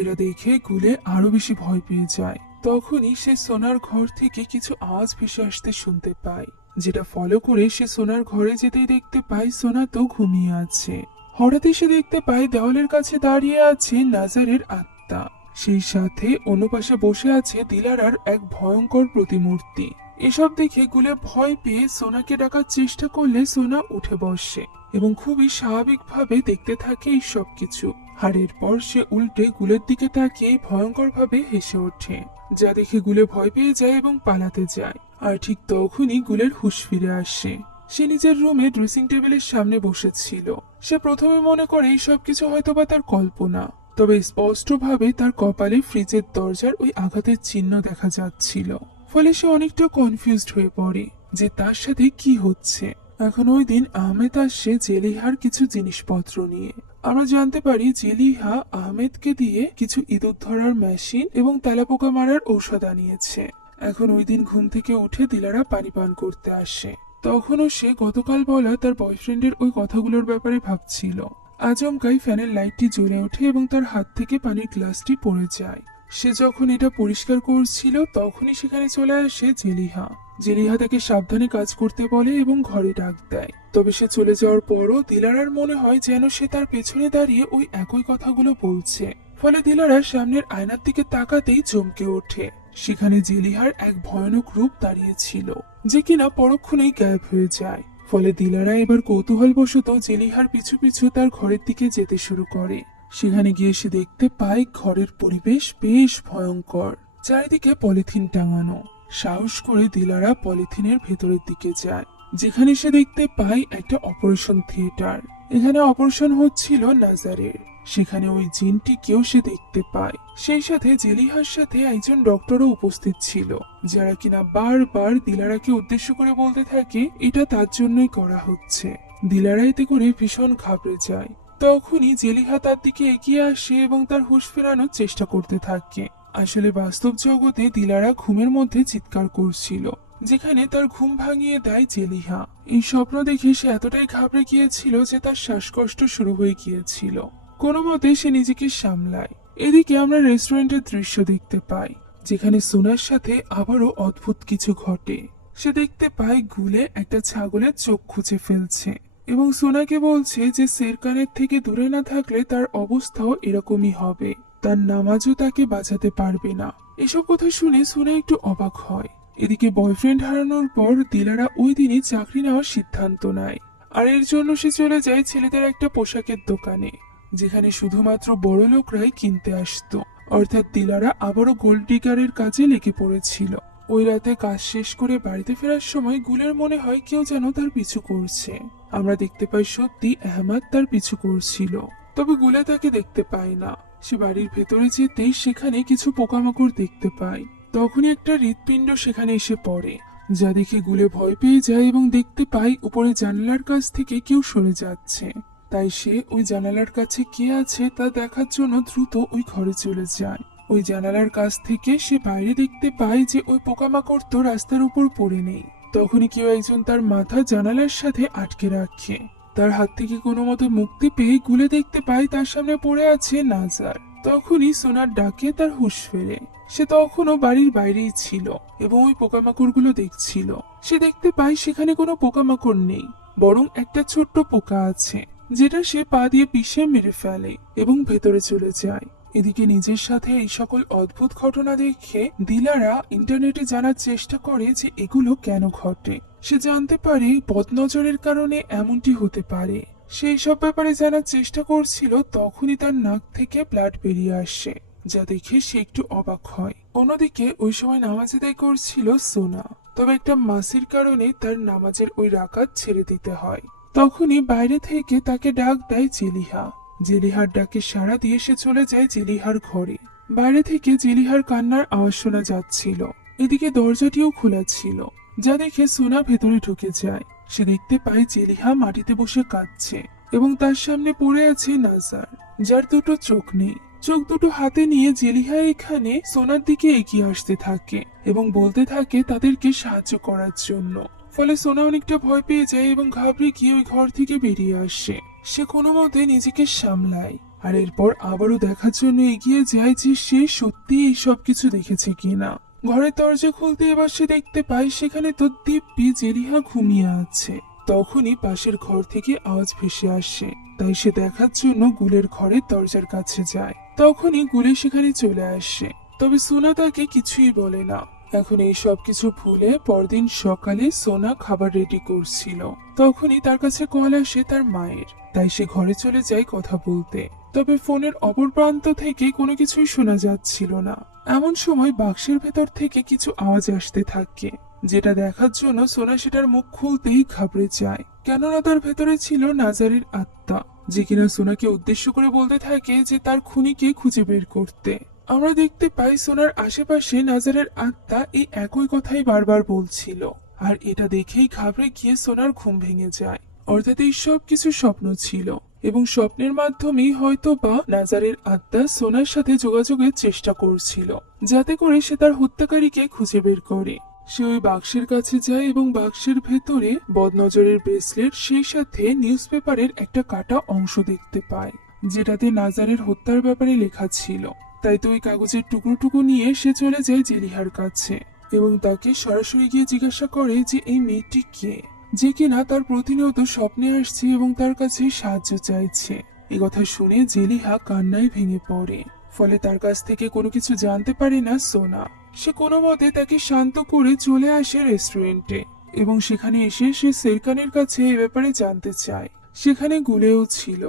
এরা দেখে গুলে আরো বেশি ভয় পেয়ে যায়। তখনই সে সোনার ঘর থেকে কিছু আওয়াজ ভেসে আসতে শুনতে পায়, যেটা ফলো করে সে সোনার ঘরে যেতেই দেখতে পায় সোনা তো ঘুমিয়ে আছে। হঠাৎই সে দেখতে পায় দেওয়ালের কাছে দাঁড়িয়ে আছে নাজারের আত্মা। সেই সাথে অন্য পাশে বসে আছে দিলারার এক ভয়ঙ্কর প্রতিমূর্তি। এসব দেখে গুলে ভয় পেয়ে সোনাকে ডাকার চেষ্টা করলে সোনা উঠে বসে এবং খুবই স্বাভাবিকভাবে দেখতে থাকে এই সবকিছু। আর এরপর সে উল্টে গুলের দিকে তাকিয়ে ভয়ঙ্কর ভাবে হেসে ওঠে, যা দেখে গুলে ভয় পেয়ে যায় এবং পালাতে যায়। আর ঠিক তখনই গুলের হুঁশ ফিরে আসে। সে নিজের রুমে ড্রেসিং টেবিলের সামনে বসেছিল। সে প্রথমে মনে করে এই সবকিছু হয়তোবা তার কল্পনা, তবে স্পষ্টভাবে তার কপালে ফ্রিজের দরজার ওই আঘাতের চিহ্ন দেখা যাচ্ছিল। ফলে সে অনেকটা কনফিউজড হয়ে পড়ে যে তার সাথে কি হচ্ছে। এখন ওই দিন আহমেদ আসে জেলিহার কিছু জিনিসপত্র নিয়ে। আমরা জানতে পারি জেলিহা আহমেদকে দিয়ে কিছু ইঁদুর ধরার মেশিন এবং তেলাপোকা মারার ঔষধ আনিয়েছে। এখন ওই দিন ঘুম থেকে উঠে দিলারা পানি পান করতে আসে। তখনও সে গতকাল বলা তার বয়ফ্রেন্ডের ওই কথাগুলোর ব্যাপারে ভাবছিল। আচমকাই ফ্যানের লাইটটি জ্বলে ওঠে এবং তার হাত থেকে পানির গ্লাসটি পড়ে যায়। সে যখন এটা পরিষ্কার করছিল তখনই সেখানে চলে আসে জেলিহা। জেলিহা তাকে সাবধানে কাজ করতে বলে এবং ঘরে ডাক দেয়। তবে সে চলে যাওয়ার পরও দিলারার মনে হয় যেন সে তার পেছনে দাঁড়িয়ে ওই একই কথাগুলো বলছে। ফলে দিলারা সামনের আয়নার দিকে তাকাতেই চমকে ওঠে। সেখানে জেলিহার এক ভয়ানক রূপ দাঁড়িয়েছিল, যে কিনা পরক্ষণেই গায়েব হয়ে যায়। ফলে দিলারা এবার কৌতূহলবশত জেলিহার পিছু পিছু তার ঘরের দিকে যেতে শুরু করে। সেখানে গিয়ে সে দেখতে পায় ঘরের পরিবেশ বেশ ভয়ঙ্কর, চারিদিকে পলিথিন টাঙানো। সাহস করে দিলারা পলিথিনের ভেতরের দিকে যায়, যেখানে সে দেখতে পায় একটা অপারেশন থিয়েটার। এখানে অপারেশন হচ্ছিল নাজারের। সেখানে ওই জিনটিকেও সে দেখতে পায়। সেই সাথে জেলিহার সাথে একজন ডক্টরও উপস্থিত ছিল, যারা কিনা বারবার দিলারাকে উদ্দেশ্য করে বলতে থাকে এটা তার জন্যই করা হচ্ছে। দিলারা এতে করে ভীষণ ঘাবড়ে যায়। তখনই জেলিহা তার দিকে এগিয়ে আসে এবং তার হুঁশ ফেরানোর চেষ্টা করতে থাকে। আসলে বাস্তব জগতে দিলারা ঘুমের মধ্যে চিৎকার করছিল, যেখানে তার ঘুম ভাঙিয়ে দেয় জেলিহা। এই স্বপ্ন দেখে সে এতটাই ঘাবড়ে গিয়েছিল যে তার শ্বাসকষ্ট শুরু হয়ে গিয়েছিল। কোনো মতে সে নিজেকে সামলায়। এদিকে আমরা রেস্টুরেন্টের দৃশ্য দেখতে পাই, যেখানে সোনার সাথে আবারও অদ্ভুত কিছু ঘটে। সে দেখতে পায় গুলে একটা ছাগলের চোখ খুঁজে ফেলছে এবং সোনাকে বলছে যে সেরকানের থেকে দূরে না থাকলে তার অবস্থাও এরকমই হবে, তার নামাজও তাকে বাঁচাতে পারবে না। এসব কথা শুনে সোনা একটু অবাক হয়। এদিকে বয়ফ্রেন্ড হারানোর পর দিলারা ওই দিনই চাকরি নেওয়ার সিদ্ধান্ত নেয়, আর এর জন্য সে চলে যায় ছেলেদের একটা পোশাকের দোকানে, যেখানে শুধুমাত্র বড় লোকরাই কিনতে আসতো। অর্থাৎ দিলারা আবারও গোল্ড ডিগারের কাজে লেগে পড়েছিল। ওই রাতে কাজ শেষ করে বাড়িতে ফেরার সময় গুলের মনে হয় কেউ যেন তার পিছু করছে। আমরা দেখতে পাই সত্যি আহমদ তার পিছু করছিল, তবে গুলে তাকে দেখতে পায় না। সে বাড়ির ভেতরে যেতেই সেখানে কিছু পোকামাকড় দেখতে পায়। তখনই একটা হৃৎপিণ্ড সেখানে এসে পড়ে, যা দেখে গুলে ভয় পেয়ে যায় এবং দেখতে পায় উপরে জানালার কাছ থেকে কেউ সরে যাচ্ছে। তাই সে ওই জানালার কাছে কে আছে তা দেখার জন্য দ্রুত ওই ঘরে চলে যায়। ওই জানালার কাছ থেকে সে বাইরে দেখতে পায় যে ওই পোকামাকড় তো রাস্তার উপর পড়ে নেই। তখনই কেউ একজন তার মাথা জানালার সাথে আটকে রাখে। তার হাত থেকে কোনো মতে মুক্তি পেয়ে গুলে দেখতে পায় তার সামনে পড়ে আছে নাজার। তখনই সোনার ডাকে তার হুঁশ ফেরে। সে তখনও বাড়ির বাইরেই ছিল এবং ওই পোকামাকড়গুলো দেখছিল। সে দেখতে পায় সেখানে কোনো পোকামাকড় নেই, বরং একটা ছোট্ট পোকা আছে, যেটা সে পা দিয়ে পিষে মেরে ফেলে এবং ভেতরে চলে যায়। এদিকে নিজের সাথে এই সকল অদ্ভুত ঘটনা দেখে দিলারা ইন্টারনেটে জানার চেষ্টা করে যে এগুলো কেন ঘটে। সে জানতে পারে বদনজরের কারণে এমনটি হতে পারে। সেই সব ব্যাপারে জানার চেষ্টা করছিল, তখনই তার নাক থেকে ব্লাড বেরিয়ে আসে, যা দেখে সে একটু অবাক হয়। অন্যদিকে ওই সময় নামাজ আদায় করছিল সোনা, তবে একটা মাসির কারণে তার নামাজের ওই রাকাত ছেড়ে দিতে হয়। তখনই বাইরে থেকে তাকে ডাক দেয় জেলিহা। জেলিহার ডাকে সাড়া দিয়ে সে চলে যায় জেলিহার ঘরে। বাইরে থেকে জেলিহার কান্নার আওয়াজ শোনা যাচ্ছিল। এদিকে দরজাটিও খোলা ছিল, যা দেখে সোনা ভেতরে ঢুকে যায়। সে দেখতে পায় জেলিহা মাটিতে বসে কাঁদছে এবং তার সামনে পড়ে আছে নাজার, যার দুটো চোখ নেই। চোখ দুটো হাতে নিয়ে জেলিহা এখানে সোনার দিকে এগিয়ে আসতে থাকে এবং বলতে থাকে তাদেরকে সাহায্য করার জন্য। ফলে সোনা অনেকটা ভয় পেয়ে যায় এবং ঘাবড়ে গিয়ে ওই ঘর থেকে বেরিয়ে আসে। সে কোনো মতে নিজেকে সামলায় আর এরপর আবারও দেখার জন্য এগিয়ে যায় যে সে সত্যি এই সব কিছু দেখেছে কিনা। ঘরের দরজা খুলতে এবার সে দেখতে পায় সেখানে তো দিব্যি জেলিহা ঘুমিয়ে আছে। তখনই পাশের ঘর থেকে আওয়াজ ভেসে আসে, তাই সে দেখার জন্য গুলের ঘরের দরজার কাছে যায়। তখনই গুলে সেখানে চলে আসে, তবে সোনা তাকে কিছুই বলে না। এখন এই সব কিছু ভুলে পরদিন সকালে সোনা খাবার রেডি করছিল। তখনই তার কাছে কল আসে তার মায়ের, তাই সে ঘরে চলে যায় কথা বলতে। তবে ফোনের অপর প্রান্ত থেকে কোনো কিছুই শোনা যাচ্ছিল না। এমন সময় বাক্সের ভেতর থেকে কিছু আওয়াজ আসতে থাকে, যেটা দেখার জন্য সোনা সেটার মুখ খুলতেই ঘাবড়ে যায়, কেননা তার ভেতরে ছিল নাজারের আত্মা, যে কিনা সোনাকে উদ্দেশ্য করে বলতে থাকে যে তার খুনিকে খুঁজে বের করতে। আমরা দেখতে পাই সোনার আশেপাশে নাজারের আত্মা এই একই কথাই বারবার বলছিল, আর এটা দেখেই ঘাবড়ে গিয়ে সোনার ঘুম ভেঙে যায়। অর্থাৎ এই সব কিছু স্বপ্ন ছিল এবং স্বপ্নের মাধ্যমেই হয়তো বা নাজারের আত্মা সোনার সাথে যোগাযোগের চেষ্টা করছিল, যাতে করে সে তার হত্যাকারীকে খুঁজে বের করে। সে ওই বাক্সের কাছে যায় এবং বাক্সের ভেতরে বদনজরের ব্রেসলেট সেই সাথে নিউজ পেপারের একটা কাটা অংশ দেখতে পায়, যেটাতে নাজারের হত্যার ব্যাপারে লেখা ছিল। তাই তো ওই কাগজের টুকরো নিয়ে সে চলে যায় জেলিহার কাছে এবং তাকে সরাসরি গিয়ে জিজ্ঞাসা করে যে এই মেয়েটি কে, যে কিনা তার প্রতিনিয়ত স্বপ্নে আসছে এবং তার কাছে সাহায্য চাইছে। এ কথা শুনে জেলিহা কান্নায় ভেঙে পড়ে। ফলে তার কাছ থেকে কোনো কিছু জানতে পারে না সোনা। সে কোনো মতে তাকে শান্ত করে চলে আসে রেস্টুরেন্টে এবং সেখানে এসে সে সেরকানের কাছে এ ব্যাপারে জানতে চায়। সেখানে গুলেও ছিল।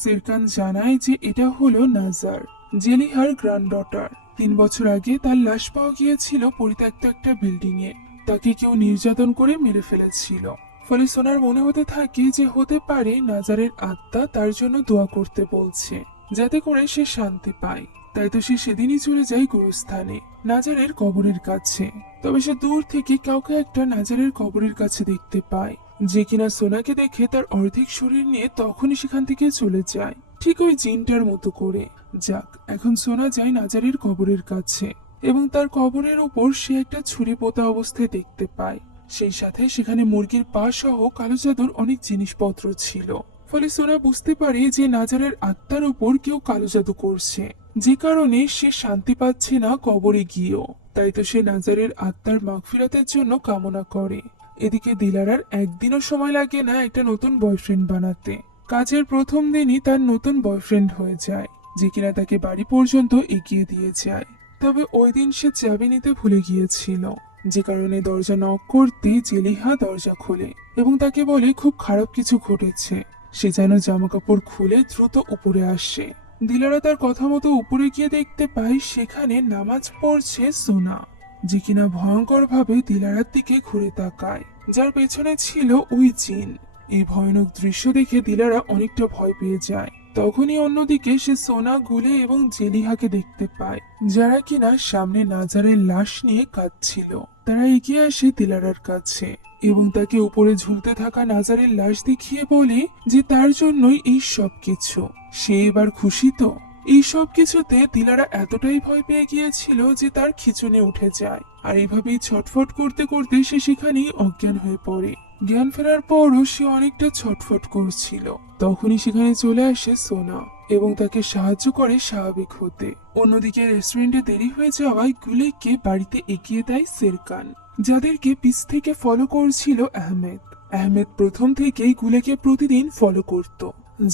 সেরকান জানায় যে এটা হলো নাজার, জেলিহার গ্র্যান্ডডটার। 3 বছর আগে তার লাশ পাওয়া গিয়েছিল পরিত্যক্ত একটা বিল্ডিং এ। তাকে কেউ নির্যাতন করে মেরে ফেলেছিল। ফলে সোনার মনে হতে থাকে যে হতে পারে নাজারের আত্মা তার জন্য দোয়া করতে বলছে, যাতে করে সে শান্তি পায়। তাই তো সে সেদিনই চলে যায় গুরুস্থানে, নাজারের কবরের কাছে। তবে সে দূর থেকে কাউকে একটা নাজারের কবরের কাছে দেখতে পায়, যে কিনা সোনাকে দেখে তার অর্ধেক শরীর নিয়ে তখনই সেখান থেকে চলে যায়, ঠিক ওই জিনটার মতো করে। যাক, এখন সোনা যায় নাজারের কবরের কাছে এবং তার কবরের উপর সে একটা ছুরি পোতা অবস্থায় দেখতে পায়। সেই সাথে সেখানে মুরগির পা সহ কালো জাদুর অনেক জিনিসপত্র ছিল। ফলে সোনা বুঝতে পারে যে নাজারের আত্মার উপর কেউ কালো জাদু করছে, যে কারণে সে শান্তি পাচ্ছে না কবরে গিয়েও। তাই তো সে নাজারের আত্মার মাগফিরাতের জন্য কামনা করে। এদিকে দিলারার একদিনও সময় লাগে না একটা নতুন বয়ফ্রেন্ড বানাতে। কাজের প্রথম দিনই তার নতুন বয়ফ্রেন্ড হয়ে যায়, যে কিনা তাকে বাড়ি পর্যন্ত এগিয়ে দিয়ে যায়। তবে ওই দিন সে চাবি নিতে ভুলে গিয়েছিল, যে কারণে দরজা নক করতে জেলিহা দরজা খোলে এবং তাকে বলে খুব খারাপ কিছু ঘটেছে। সে যেন জামা কাপড় খুলে দ্রুত উপরে আসে। দিলারা তার কথা মতো উপরে গিয়ে দেখতে পায় সেখানে নামাজ পড়ছে সোনা, যে কিনা ভয়ঙ্কর ভাবে দিলারার দিকে ঘুরে তাকায়, যার পেছনে ছিল ওই জিন। এই ভয়ানক দৃশ্য দেখে দিলারা অনেকটা ভয় পেয়ে যায়। তখনই অন্যদিকে সে সোনা, গুলে এবং জেলিহাকে দেখতে পায়, যারা কিনা সামনে নাজারের লাশ নিয়ে কাঁদছিল। তারা এগিয়ে আসে দিলারার কাছে এবং তাকে উপরে ঝুলতে থাকা নাজারের লাশ দেখিয়ে বলে যে তার জন্যই এই সব কিছু। সে এবার খুশি তো। এই সব কিছুতে দিলারা এতটাই ভয় পেয়ে গিয়েছিল যে তার খিঁচুনি উঠে যায়, আর এইভাবেই ছটফট করতে করতে সে সেখানেই অজ্ঞান হয়ে পড়ে। জ্ঞান ফেরার পরও সে অনেকটা ছটফট করছিল। তখনই সেখানে চলে আসে সোনা এবং তাকে সাহায্য করে স্বাভাবিক হতে। অন্যদিকে রেস্টুরেন্টে দেরি হয়ে যাওয়ায় গুলেককে বাড়িতে এগিয়ে দেয় সেরকান, যাদেরকে পিছ থেকে ফলো করছিল আহমেদ। আহমেদ প্রথম থেকেই গুলেকে প্রতিদিন ফলো করত।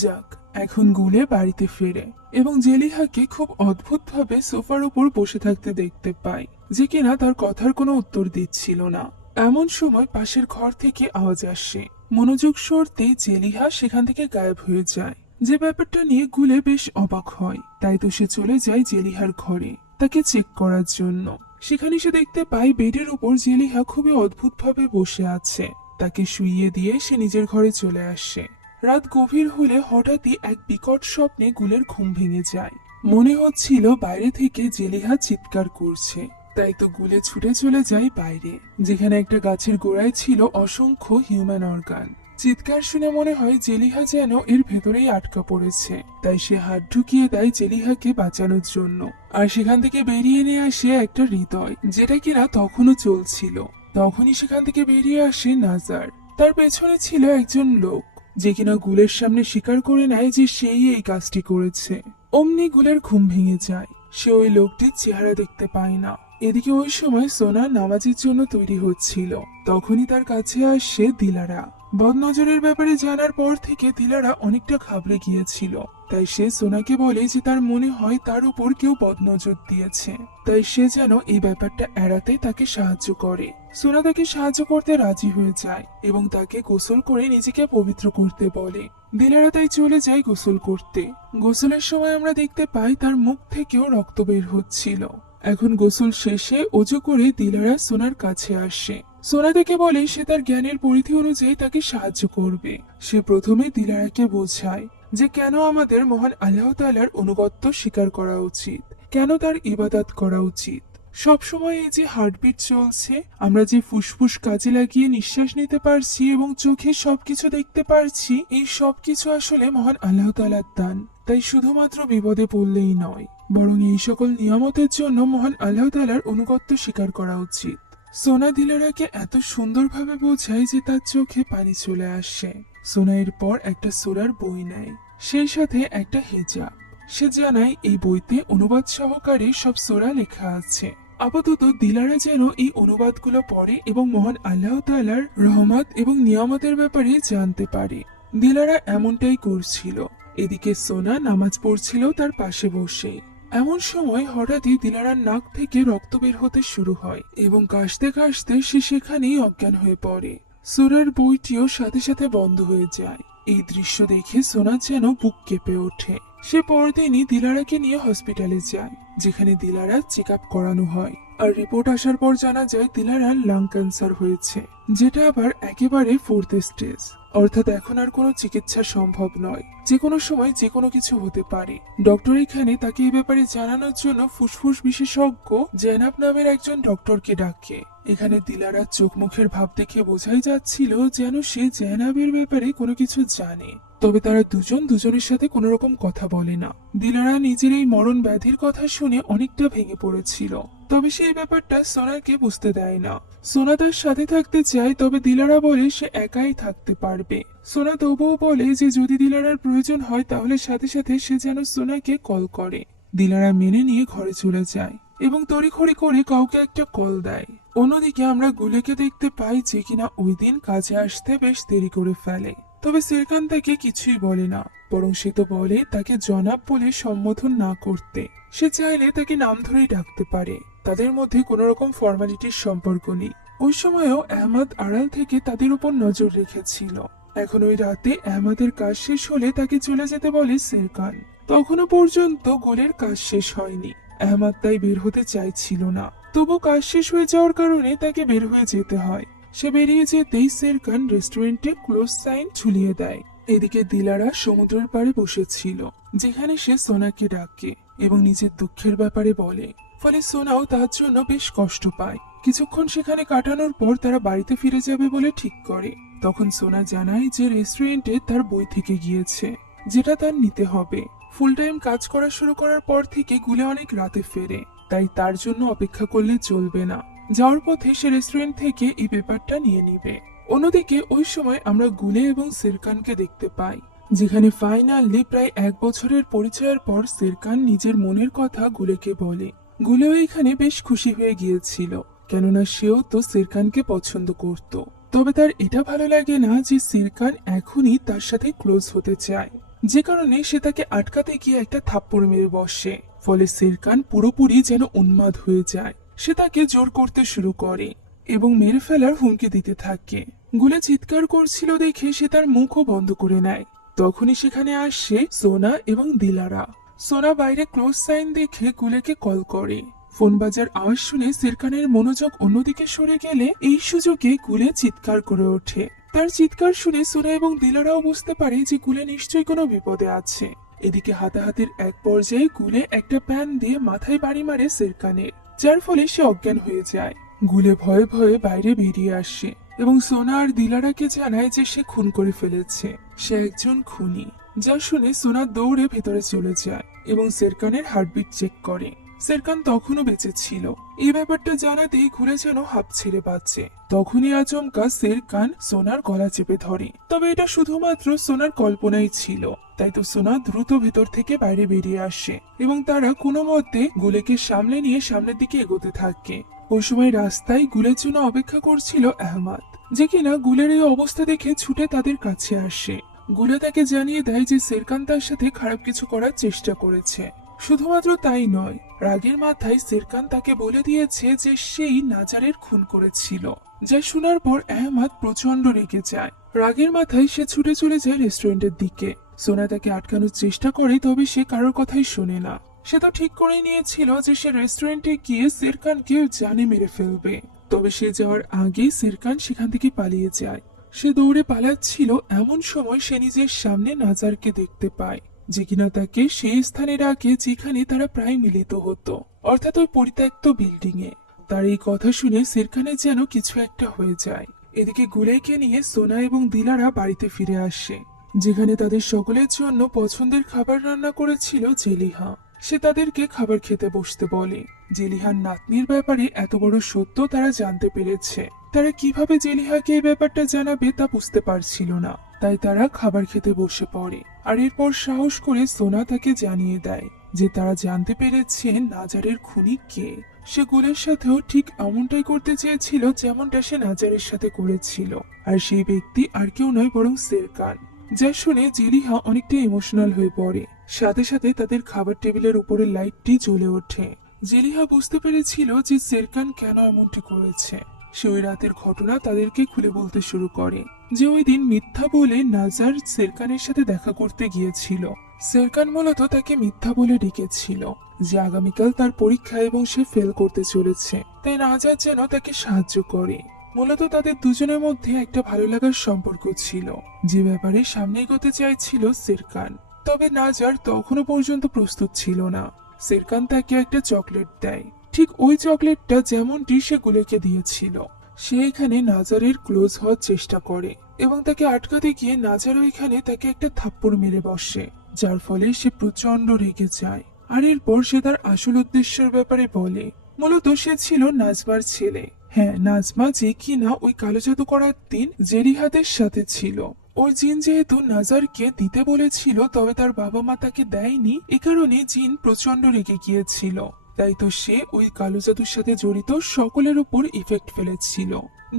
যাক, এখন গুলে বাড়িতে ফেরে এবং জেলিহাকে খুব অদ্ভুতভাবে সোফার উপর বসে থাকতে দেখতে পায়, যে কিনা তার কথার কোনো উত্তর দিচ্ছিল না। এমন সময় পাশের ঘর থেকে আওয়াজ আসে। মনোযোগ সরতে জেলিহা সেখান থেকে গায়েব হয়ে যায়, যে ব্যাপারটা নিয়ে গুলে বেশ অবাক হয়। তাই তো সে চলে যায় জেলিহার ঘরে তাকে চেক করার জন্য। সেখানে সে দেখতে পায় বেডের উপর জেলিহা খুবই অদ্ভুতভাবে বসে আছে। তাকে শুইয়ে দিয়ে সে নিজের ঘরে চলে আসে। রাত গভীর হলে হঠাৎই এক বিকট স্বপ্নে গুলের ঘুম ভেঙে যায়। মনে হচ্ছিল বাইরে থেকে জেলিহা চিৎকার করছে। তাই তো গুলে ছুটে চলে যায় বাইরে, যেখানে একটা গাছের গোড়ায় ছিল অসংখ্য হিউম্যান অর্গান। চিৎকার শুনে মনে হয় জেলিহা যেন এর ভেতরেই আটকা পড়েছে। তাই সে হাত ঢুকিয়ে দেয় জেলিহাকে বাঁচানোর জন্য, আর সেখান থেকে বেরিয়ে নিয়ে আসে একটা হৃদয়, যেটা কিনা তখনও চলছিল। তখনই সেখান থেকে বেরিয়ে আসে নাজার। তার পেছনে ছিল একজন লোক, যে কিনা গুলের সামনে স্বীকার করে নেয় যে সেই এই কাজটি করেছে। অমনি গুলের ঘুম ভেঙে যায়। সে ওই লোকটির চেহারা দেখতে পায় না। এদিকে ওই সময় সোনা নামাজের জন্য তৈরি হচ্ছিল। তখনই তার কাছে আসে দিলারা। বদনজরের ব্যাপারে জানার পর থেকে দিলারা অনেকটা ঘাবড়ে গিয়েছিল। তাই সে সোনাকে বলে যে তার মনে হয় তার উপর কেউ বদনজর দিয়েছে। তাই সে যেন এই ব্যাপারটা এড়াতে তাকে সাহায্য করে। সোনা তাকে সাহায্য করতে রাজি হয়ে যায় এবং তাকে গোসল করে নিজেকে পবিত্র করতে বলে। দিলারা তাই চলে যায় গোসল করতে। গোসলের সময় আমরা দেখতে পাই তার মুখ থেকেও রক্ত বের হচ্ছিল। এখন গোসল শেষে অজু করে দিলারা সোনার কাছে আসে। সোনা তাকে বলে সে তার জ্ঞানের পরিধি অনুযায়ী তাকে সাহায্য করবে। সে প্রথমে দিলারাকে বোঝায় যে কেন আমাদের মহান আল্লাহ তাআলার অনুগত্য স্বীকার করা উচিত, কেন তার ইবাদত করা উচিত। সবসময় এই যে হার্টবিট চলছে, আমরা যে ফুসফুস কাজে লাগিয়ে নিঃশ্বাস নিতে পারছি এবং চোখে সবকিছু দেখতে পারছি, এই সবকিছু আসলে মহান আল্লাহ তাআলার দান। তাই শুধুমাত্র বিপদে পড়লেই নয়, বরং এই সকল নিয়ামতের জন্য মহান আল্লাহ তাআলার অনুগত্য স্বীকার করা উচিত। সোনা দিলারাকে এত সুন্দরভাবে বোঝায় যে তার চোখে পানি চলে আসে। সোনা এরপর একটা সূরার বই নেয়, সেই সাথে একটা হিজাব। সে জানায় এই বইতে অনুবাদ সহকারে সব সূরা লেখা আছে। আপাতত দিলারা যেন এই অনুবাদগুলো পড়ে এবং মহান আল্লাহ তাআলার রহমত এবং নিয়ামতের ব্যাপারে জানতে পারে। দিলারা এমনটাই করছিল। এদিকে সোনা নামাজ পড়ছিল তার পাশে বসে। এমন সময় হঠাৎই দিলারার নাক থেকে রক্ত বের হতে শুরু হয় এবং কাশতে কাশতে সে সেখানেই অজ্ঞান হয়ে পড়ে। সূরার বইটিও সাথে সাথে বন্ধ হয়ে যায়। এই দৃশ্য দেখে সোনা যেন বুক কেঁপে ওঠে। সে পরদিনই দিলারাকে নিয়ে হসপিটালে যায়, যেখানে দিলারা চেক আপ করানো হয়। আর রিপোর্ট আসার পর জানা যায় দিলারার লাং ক্যান্সার হয়েছে, যেটা আবার একেবারে 4th স্টেজ। অর্থাৎ এখন আর কোনো চিকিৎসা সম্ভব নয়, যে কোনো সময় যে কোনো কিছু হতে পারে। ডক্টর এখানে তাকে এই ব্যাপারে জানানোর জন্য ফুসফুস বিশেষজ্ঞ জেনাব নামের একজন ডক্টরকে ডাকে। এখানে দিলারার চোখ মুখের ভাব দেখে বোঝাই যাচ্ছিল যেন সে জেনাবের ব্যাপারে কোনো কিছু জানে। তবে তারা দুজনের সাথে কোনো রকম কথা বলে না। দিলারা নিজের এই মরণ ব্যাধির কথা শুনে অনেকটা ভেঙে পড়েছিল, তবে সেই ব্যাপারটা সোনাকে বুঝতে দেয় না। সোনা তার সাথে থাকতে চায়, তবে দিলারা বলে সে একাই থাকতে পারবে। সোনা তবুও বলে যে যদি দিলারার প্রয়োজন হয় তাহলে সাথে সাথে সে যেন সোনাকে কল করে। দিলারা মেনে নিয়ে ঘরে চলে যায় এবং তড়িঘড়ি করে কাউকে একটা কল দেয়। অন্যদিকে আমরা গুলেকে দেখতে পাই যে কিনা ওই দিন কাজে আসতে বেশ দেরি করে ফেলে। তবে সেরকান তাকে কিছুই বলে না, বরং সে তো বলে তাকে জনাব বলে সম্বোধন না করতে। সে চাইলে তাকে নাম ধরেই ডাকতে পারে, তাদের মধ্যে কোনো রকম ফর্মালিটির সম্পর্ক নেই। ওই সময়ও আহমদ আড়াল থেকে তাদের উপর নজর রেখেছিল। এখন ওই রাতে আহমদের কাজ শেষ হলে তাকে চলে যেতে বলে সেরকান। তখনও পর্যন্ত গোলের কাজ শেষ হয়নি। আহমদ তাই বের হতে চাইছিল না, তবু কাজ শেষ হয়ে যাওয়ার কারণে তাকে বের হয়ে যেতে হয়। সে বেরিয়ে যেতেই সেরকান রেস্টুরেন্টে ক্লোজ সাইন ঝুলিয়ে দেয়। এদিকে দিলারা সমুদ্রের পাড়ে বসেছিল, যেখানে সে সোনাকে ডাকে এবং নিজের দুঃখের ব্যাপারে বলে। ফলে সোনাও তার জন্য বেশ কষ্ট পায়। কিছুক্ষণ সেখানে কাটানোর পর তারা বাড়িতে ফিরে যাবে বলে ঠিক করে। তখন সোনা জানায় যে রেস্টুরেন্টে তার বই থেকে গিয়েছে, যেটা তার নিতে হবে। ফুল টাইম কাজ করা শুরু করার পর থেকে গুলে অনেক রাতে ফেরে, তাই তার জন্য অপেক্ষা করলে চলবে না। যাওয়ার পথে সে রেস্টুরেন্ট থেকে এই পেপারটা নিয়ে নিবে। অন্যদিকে ওই সময় আমরা গুলে এবং সেরকানকে দেখতে পাই, যেখানে ফাইনালি প্রায় 1 বছরের পরিচয়ের পর সেরকান নিজের মনের কথা গুলেকে বলে। গুলেও এখানে বেশ খুশি হয়ে গিয়েছিল, কেননা সেও তো সেরকানকে পছন্দ করত। তবে তার এটা ভালো লাগে না যে সেরকান এখনই তার সাথে ক্লোজ হতে চায়, যে কারণে সে তাকে আটকাতে গিয়ে একটা থাপ্পড় মেরে বসে। ফলে সেরকান পুরোপুরি যেন উন্মাদ হয়ে যায়। সে তাকে জোর করতে শুরু করে এবং মেরে ফেলার হুমকি দিতে থাকে। গুলে চিৎকার করছিল দেখে সে তার মুখও বন্ধ করে নেয়। তখনই সেখানে আসে সোনা এবং দিলারা। সোনা বাইরে ক্লোজ সাইন দেখে গুলেকে কল করে। ফোন বাজার আওয়াজ শুনে সেরকানের মনোযোগ অন্যদিকে সরে গেলে এই সুযোগে গুলে চিৎকার করে ওঠে। তার চিৎকার শুনে সোনা এবং দিলারাও বুঝতে পারে যে গুলে নিশ্চয়ই কোনো বিপদে আছে। এদিকে হাতাহাতির এক পর্যায়ে গুলে একটা প্যান দিয়ে মাথায় বাড়ি মারে সেরকানের, যার ফলে সে অজ্ঞান হয়ে যায়। গুলে ভয়ে ভয়ে বাইরে বেরিয়ে আসে এবং সোনা আর দিলারাকে জানায় যে সে খুন করে ফেলেছে, সে একজন খুনি। যা শুনে সোনা দৌড়ে ভেতরে চলে যায় এবং সেরকানের হার্টবিট চেক করে। সেরকান তখনও বেঁচে ছিল। এই ব্যাপারটা জানাতেই ঘুরে যেন হাঁপ ছেড়ে বাঁচে। তখনই আচমকা সেরকান সোনার গলা চেপে ধরে। তবে এটা শুধুমাত্র সোনার কল্পনাই ছিল। তাই তো সোনা দ্রুত ভেতর থেকে বাইরে বেরিয়ে আসে এবং তারা কোনো মতে গুলেকে সামলে নিয়ে সামনের দিকে এগোতে থাকে। ওই সময় রাস্তায় গুলের জন্য অপেক্ষা করছিল আহমদ, যে কিনা গুলের এই অবস্থা দেখে ছুটে তাদের কাছে আসে। গুলে তাকে জানিয়ে দেয় যে সেরকান তার সাথে খারাপ কিছু করার চেষ্টা করেছে। শুধুমাত্র তাই নয়, রাগের মাথায় সেরকান তাকে বলে দিয়েছে যে সেই নাজারের খুন করেছিল। যা শোনার পর আহমদ প্রচন্ড রেগে যায়। রাগের মাথায় সে ছুটে চলে যায় রেস্টুরেন্টের দিকে। সোনা তাকে আটকানোর চেষ্টা করে, তবে সে কারোর কথাই শোনে না। সে তো ঠিক করে নিয়েছিল যে সে রেস্টুরেন্টে গিয়ে সেরকানকে জানে মেরে ফেলবে। তবে সে যাওয়ার আগে সেরকান সেখান থেকে পালিয়ে যায়। সে দৌড়ে পালাচ্ছিল, এমন সময় সে নিজের সামনে নাজারকে দেখতে পায়, যে কিনা তাকে সেই স্থানে রাখে যেখানে তারা প্রায় মিলিত হতো, অর্থাৎ ওই পরিত্যক্ত বিল্ডিং এ। তার এই কথা শুনে সেরকানের যেন কিছু একটা হয়ে যায়। এদিকে গুলেকে নিয়ে সোনা এবং দিলারা বাড়িতে ফিরে আসে, যেখানে তাদের সকলের জন্য পছন্দের খাবার রান্না করেছিল জেলিহা। সে তাদেরকে খাবার খেতে বসতে বলে। জেলিহার নাতনির ব্যাপারে এত বড় সত্য তারা জানতে পেরেছে। তারা কিভাবে জেলিহাকে এই ব্যাপারটা জানাবে তা বুঝতে পারছিল না, তাই তারা খাবার খেতে বসে পড়ে। আর এরপর সাহস করে সোনা তাকে জানিয়ে দেয় যে তারা জানতে পেরেছে নাজারের খুনি কে। সে গুলের সাথেও ঠিক এমনটাই করতে চেয়েছিল যেমনটা সে নাজারের সাথে করেছিল, আর সেই ব্যক্তি আর কেউ নয় বরং সেরকান। যা শুনে জেলিহা অনেকটা ইমোশনাল হয়ে পড়ে। সাথে সাথে তাদের খাবার টেবিলের উপরে লাইটটি জ্বলে ওঠে। জেলিহা বুঝতে পেরেছিল যে সেরকান কেন এমনটি করেছে। সে ওই রাতের ঘটনা তাদেরকে খুলে বলতে শুরু করে যে ওই দিন মিথ্যা বলে নাজার সেরকানের সাথে দেখা করতে গিয়েছিল। সেরকান মূলত তাকে মিথ্যা বলে ডেকেছিল যে আগামীকাল তার পরীক্ষা এবং সে ফেল করতে চলেছে, তাই নাজার যেন তাকে সাহায্য করে। মূলত তাদের দুজনের মধ্যে একটা ভালো লাগার সম্পর্ক ছিল, যে ব্যাপারে সামনে এগোতে চাইছিল সেরকান। তবে নাজার তখনও পর্যন্ত প্রস্তুত ছিল না। সেরকান তাকে একটা চকলেট দেয়, ঠিক ওই চকলেটটা যেমনটি সে গুলেকে দিয়েছিল। সে এখানে নাজারের ক্লোজ হওয়ার চেষ্টা করে এবং তাকে আটকাতে গিয়ে নাজার ওইখানে তাকে একটা থাপ্পড় মেরে বসে, যার ফলে সে প্রচন্ড রেগে যায়। আর এরপর সে তার আসল উদ্দেশ্যের ব্যাপারে বলে। মূলত সে ছিল নাজমার ছেলে। হ্যাঁ, নাজমা যে কিনা ওই কালো জাদু করার দিন জেরিহাদের সাথে ছিল। ওই জিন যেহেতু নাজারকে দিতে বলেছিল, তবে তার বাবা মা তাকে দেয়নি, এ কারণে জিন প্রচন্ড রেগে গিয়েছিল। তাই তো সে ওই কালো জাদুর সাথে জড়িত সকলের উপর ইফেক্ট ফেলেছিল,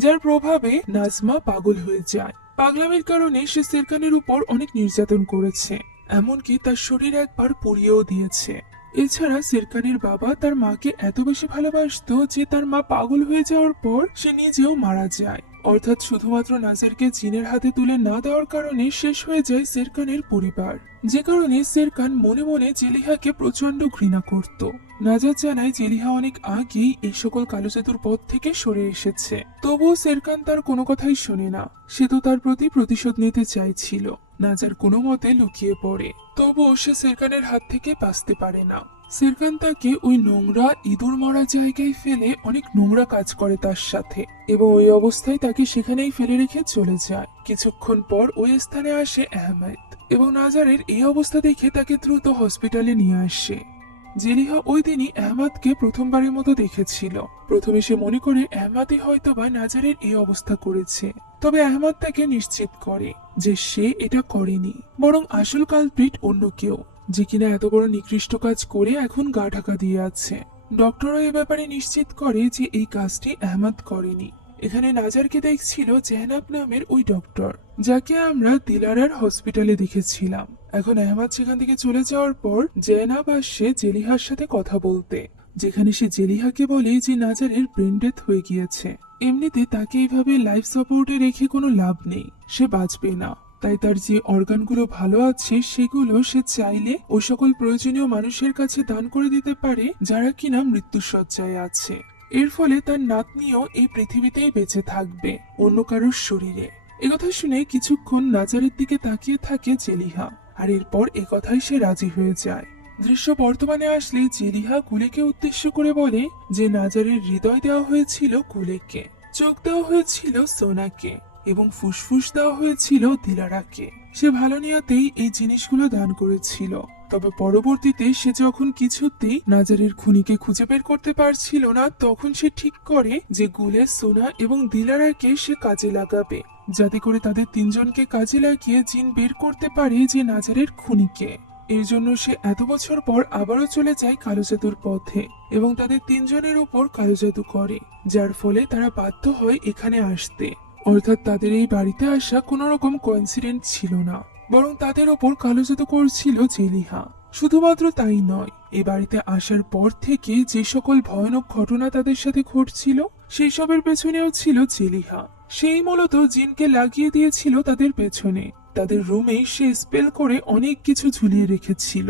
যার প্রভাবে নাজমা পাগল হয়ে যায়। পাগলামির কারণে সে সেরকানের উপর অনেক নির্যাতন করেছে, এমনকি তার শরীর একবার পুড়িয়েও দিয়েছে। এছাড়া সেরকানের বাবা তার মাকে এত বেশি ভালোবাসতো যে তার মা পাগল হয়ে যাওয়ার পর সে নিজেও মারা যায়। অর্থাৎ শুধুমাত্র নাজারকে জিনের হাতে তুলে না দেওয়ার কারণে শেষ হয়ে যায় সেরকানের পরিবার, যে কারণে সেরকান মনে মনে জেলিহাকে প্রচন্ড ঘৃণা করত। নাজার জানায় জেলিহা অনেক আগেই এই সকল কালো জাদুর পথ থেকে সরে এসেছে, তবুও সেরকান তার কোনো কথাই শোনে না। সে তো তার প্রতি প্রতিশোধ নিতে চাইছিল। নাজার কোনো মতে লুকিয়ে পড়ে, তবুও সে সেরকানের হাত থেকে বাঁচতে পারে না। সেরকান তাকে ওই নোংরা ইঁদুর মরা জায়গায় ফেলে অনেক নোংরা কাজ করে তার সাথে, এবং ওই অবস্থায় তাকে সেখানেই ফেলে রেখে চলে যায়। কিছুক্ষণ পর ওই স্থানে আসে আহমেদ এবং নাজারের এই অবস্থা দেখে তাকে দ্রুত হসপিটালে নিয়ে আসে। জেলিহা ওই দিনই আহমদকে প্রথমবারের মতো দেখেছিল। প্রথমে সে মনে করে আহমদই হয়তোবা নাজারের এই অবস্থা করেছে, তবে আহমদ তাকে নিশ্চিত করে যে সে এটা করেনি, বরং আসল কালপ্রিট অন্য কেউ, যে কিনা এত বড় নিকৃষ্ট কাজ করে এখন গা ঢাকা দিয়ে আছে। ডক্টরও এ ব্যাপারে নিশ্চিত করে যে এই কাজটি আহমদ করেনি। এখানে নাজারকে দেখছিল জেহনাব নামের ওই ডক্টর, যাকে আমরা দিলারার হসপিটালে দেখেছিলাম। এখন আহমদ সেখান থেকে চলে যাওয়ার পর জেহনাব আসে জেলিহার সাথে কথা বলতে, যেখানে সে জেলিহাকে বলে যে নাজারের ব্রেন ডেথ হয়ে গিয়েছে। এমনিতে তাকে এইভাবে লাইফ সাপোর্টে রেখে কোনো লাভ নেই, সে বাঁচবে না। তাই তার যে অর্গানগুলো ভালো আছে সেগুলো সে চাইলে ওই সকল প্রয়োজনীয় মানুষের কাছে দান করে দিতে পারে যারা কিনা মৃত্যুশয্যায় আছে। এর ফলে তার নাতনিও এই পৃথিবীতেই বেঁচে থাকবে, অন্য কারোর শরীরে। একথা শুনে কিছুক্ষণ নাজারের দিকে তাকিয়ে থাকে জেলিহা, আর এরপর একথাই সে রাজি হয়ে যায়। দৃশ্য বর্তমানে আসলে জেলিহা কুলেকে উদ্দেশ্য করে বলে যে নাজারের হৃদয় দেওয়া হয়েছিল কুলেকে, চোখ দেওয়া হয়েছিল সোনাকে এবং ফুসফুস দেওয়া হয়েছিল দিলারাকে। সে ভালো নিয়তেই এই জিনিসগুলো দান করেছিল, তবে পরবর্তীতে সে যখন কিছুতেই নাজারের খুনিকে খুঁজে বের করতে পারছিল না, তখন সে ঠিক করে যে গুলে, সোনা এবং দিলারাকে সে কাজে লাগাবে, যাতে করে তাদের তিনজনকে কাজে লাগিয়ে জিন বের করতে পারে যে নাজারের খুনিকে। এর জন্য সে এত বছর পর আবারও চলে যায় কালো জাদুর পথে এবং তাদের তিনজনের উপর কালো জাদু করে, যার ফলে তারা বাধ্য হয় এখানে আসতে। অর্থাৎ তাদের এই বাড়িতে আসা কোনো রকম কোইন্সিডেন্ট ছিল না, বরং তাদের ওপর কালো জাদু করছিল জেলিহা। শুধুমাত্র তাই নয়, এই বাড়িতে আসার পর থেকে যে সকল ভয়ানক ঘটনা তাদের সাথে ঘটছিল সেই সবের পেছনেও ছিল জেলিহা। সেই মূলত জিনকে লাগিয়ে দিয়েছিল তাদের পেছনে। তাদের রুমেই সে স্পেল করে অনেক কিছু ঝুলিয়ে রেখেছিল,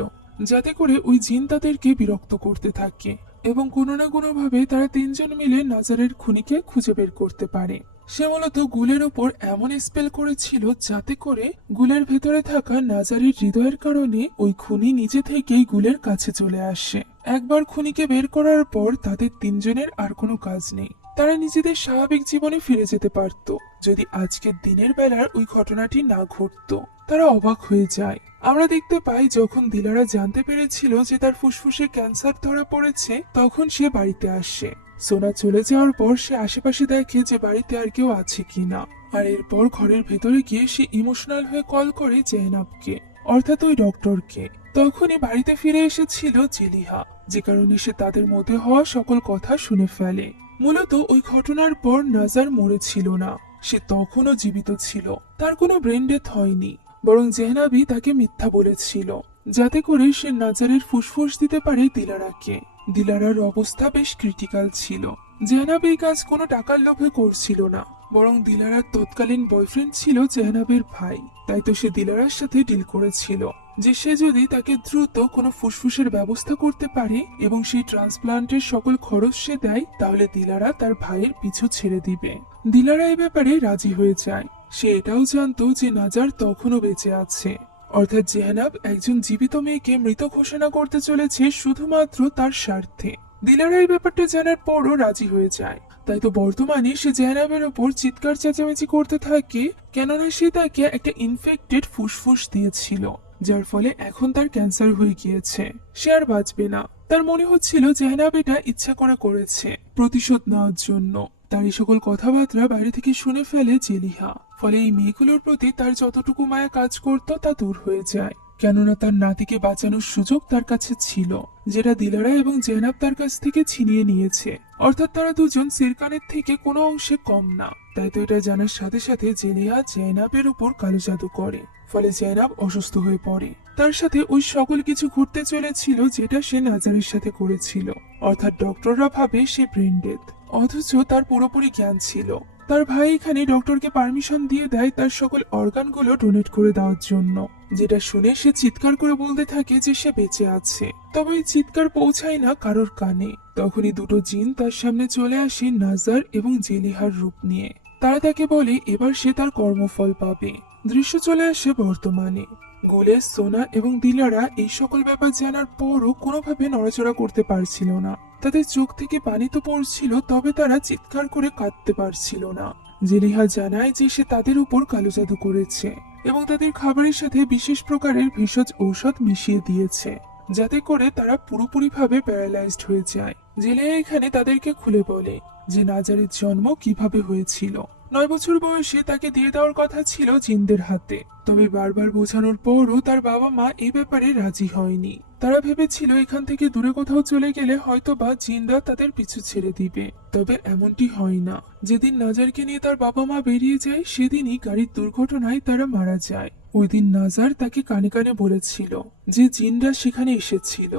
যাতে করে ওই জিন তাদেরকে বিরক্ত করতে থাকে এবং কোনো না কোনো ভাবে তারা তিনজন মিলে নাজারের খুনিকে খুঁজে বের করতে পারে। সে মূলত গুলের ওপর এমন স্পেল করেছিল যাতে করে গুলের ভেতরে থাকা নাজারের হৃদয়ের কারণে ওই খুনি নিজে থেকেই গুলের কাছে চলে আসে। একবার খুনিকে বের করার পর তাদের তিনজনের আর কোনো কাজ নেই, তারা নিজেদের স্বাভাবিক জীবনে ফিরে যেতে পারত যদি আজকের দিনের বেলার ওই ঘটনাটি না ঘটতো। তারা অবাক হয়ে যায়। আমরা দেখতে পাই যখন দিলারা জানতে পেরেছিল যে তার ফুসফুসে ক্যান্সার ধরা পড়েছে, তখন সে বাড়িতে আসে। সোনা চলে যাওয়ার পর সে আশেপাশে দেখে যে বাড়িতে আর কেউ আছে কিনা, আর এরপর ঘরের ভেতরে গিয়ে সে ইমোশনাল হয়ে কল করে জেনাবকে, অর্থাৎ ওই ডক্টরকে। তখনই বাড়িতে ফিরে এসেছিল জেলিহা, যে কারণে সে তাদের মধ্যে হওয়া সকল কথা শুনে ফেলে। মূলত ওই ঘটনার পর নাজার মরেছিল না, সে তখনও জীবিত ছিল। তার কোনো ব্রেন ডেথ হয়নি, বরং জেহনাবি তাকে মিথ্যা বলেছিল যাতে করে সে নাজারের ফুসফুস দিতে পারে দিলারাকে। দিলারার অবস্থা বেশ ক্রিটিক্যাল ছিল। জেহনাব এই কাজ কোনো টাকার লোভে করছিল না, বরং দিলারার তৎকালীন বয়ফ্রেন্ড ছিল জেহনাবের ভাই। তাই তো সে দিলারার সাথে ডিল করেছিল যে সে যদি তাকে দ্রুত কোনো ফুসফুসের ব্যবস্থা করতে পারে এবং সেই ট্রান্সপ্লান্টের সকল খরচ সে দেয়, তাহলে দিলারা তার ভাইয়ের পিছু ছেড়ে দিবে। দিলারা এ ব্যাপারে রাজি হয়ে যায়। সে এটাও জানতো যে নাজার তখনও বেঁচে আছে, অর্থাৎ জেহনাব একজন জীবিত মেয়েকে মৃত ঘোষণা করতে চলেছে শুধুমাত্র তার স্বার্থে। দিলারা এই ব্যাপারটা জানার পরও রাজি হয়ে যায়। তাই তো বর্তমানে সে জেহনাবের ওপর চিৎকার চেঁচামেচি করতে থাকে, কেননা সে তাকে একটা ইনফেক্টেড ফুসফুস দিয়েছিল, যার ফলে এখন তার ক্যান্সার হয়ে গিয়েছে। সে আর বাঁচবে না। তার মনে হচ্ছিল জেহনাব এটা ইচ্ছা করে করেছে প্রতিশোধ নেওয়ার জন্য। তার এই সকল কথাবার্তা বাইরে থেকে শুনে ফেলে জেলিহা, ফলে এই মেয়েগুলোর প্রতি তার যতটুকু মায়া কাজ করত তা দূর হয়ে যায়। কেননা তার নাতিকে বাঁচানোর সুযোগ তার কাছে ছিল, যেটা দিলারা এবং জেনাব তার কাছ থেকে ছিনিয়ে নিয়েছে। অর্থাৎ তারা দুজন সিরকানের থেকে কোনো অংশে কম না। তাই তো এটা জানার সাথে সাথে জেলিহা জেনাবের উপর কালো জাদু করে, ফলে জেনাব অসুস্থ হয়ে পড়ে। তার সাথে ওই সকল কিছু ঘুরতে চলেছিল যেটা সে নাজারের সাথে করেছিল, অর্থাৎ ডক্টররা ভাবে সে ব্রেন ডেথ, অথচ তার পুরোপুরি জ্ঞান ছিল। তার ভাই এখানে ডক্টরকে পারমিশন দিয়ে দেয় তার সকল অর্গানগুলো ডোনেট করে দেওয়ার জন্য, যেটা শুনে সে চিৎকার করে বলতে থাকে যে সে বেঁচে আছে। তবে এই চিৎকার পৌঁছায় না কারোর কানে। তখনই দুটো জিন তার সামনে চলে আসে নাজার এবং জেলিহার রূপ নিয়ে। তারা তাকে বলে এবার সে তার কর্মফল পাবে। দৃশ্য চলে আসে বর্তমানে। গোলে, সোনা এবং দিলারা এই সকল ব্যাপার জানার পরও কোনোভাবে নড়াচড়া করতে পারছিল না। তাদের চোখ থেকে পানি তো পড়ছিল, তবে তারা চিৎকার করে কাঁদতে পারছিল না। জেলিহা জানায় যে সে তাদের উপর কালো জাদু করেছে এবং তাদের খাবারের সাথে বিশেষ প্রকারের ভেষজ ঔষধ মিশিয়ে দিয়েছে, যাতে করে তারা পুরোপুরিভাবে প্যারালাইজড হয়ে যায়। জেলিহা এখানে তাদেরকে খুলে বলে যে নাজারের জন্ম কিভাবে হয়েছিল। 9 বছর বয়সে তাকে দিয়ে দেওয়ার কথা ছিল জিনদের হাতে, তবে বারবার বোঝানোর পরও তার বাবা মা এই ব্যাপারে রাজি হয়নি। তারা ভেবেছিল এখান থেকে দূরে কোথাও চলে গেলে হয়তোবা জিনরা তাদের পিছু ছেড়ে দিবে, তবে এমনটি হয় না। যেদিন নাজারকে নিয়ে তার বাবা মা বেরিয়ে যায়, সেদিনই গাড়ির দুর্ঘটনায় তারা মারা যায়। ওই দিন নাজার তাকে কানে কানে বলেছিল যে জিনরা সেখানে এসেছিল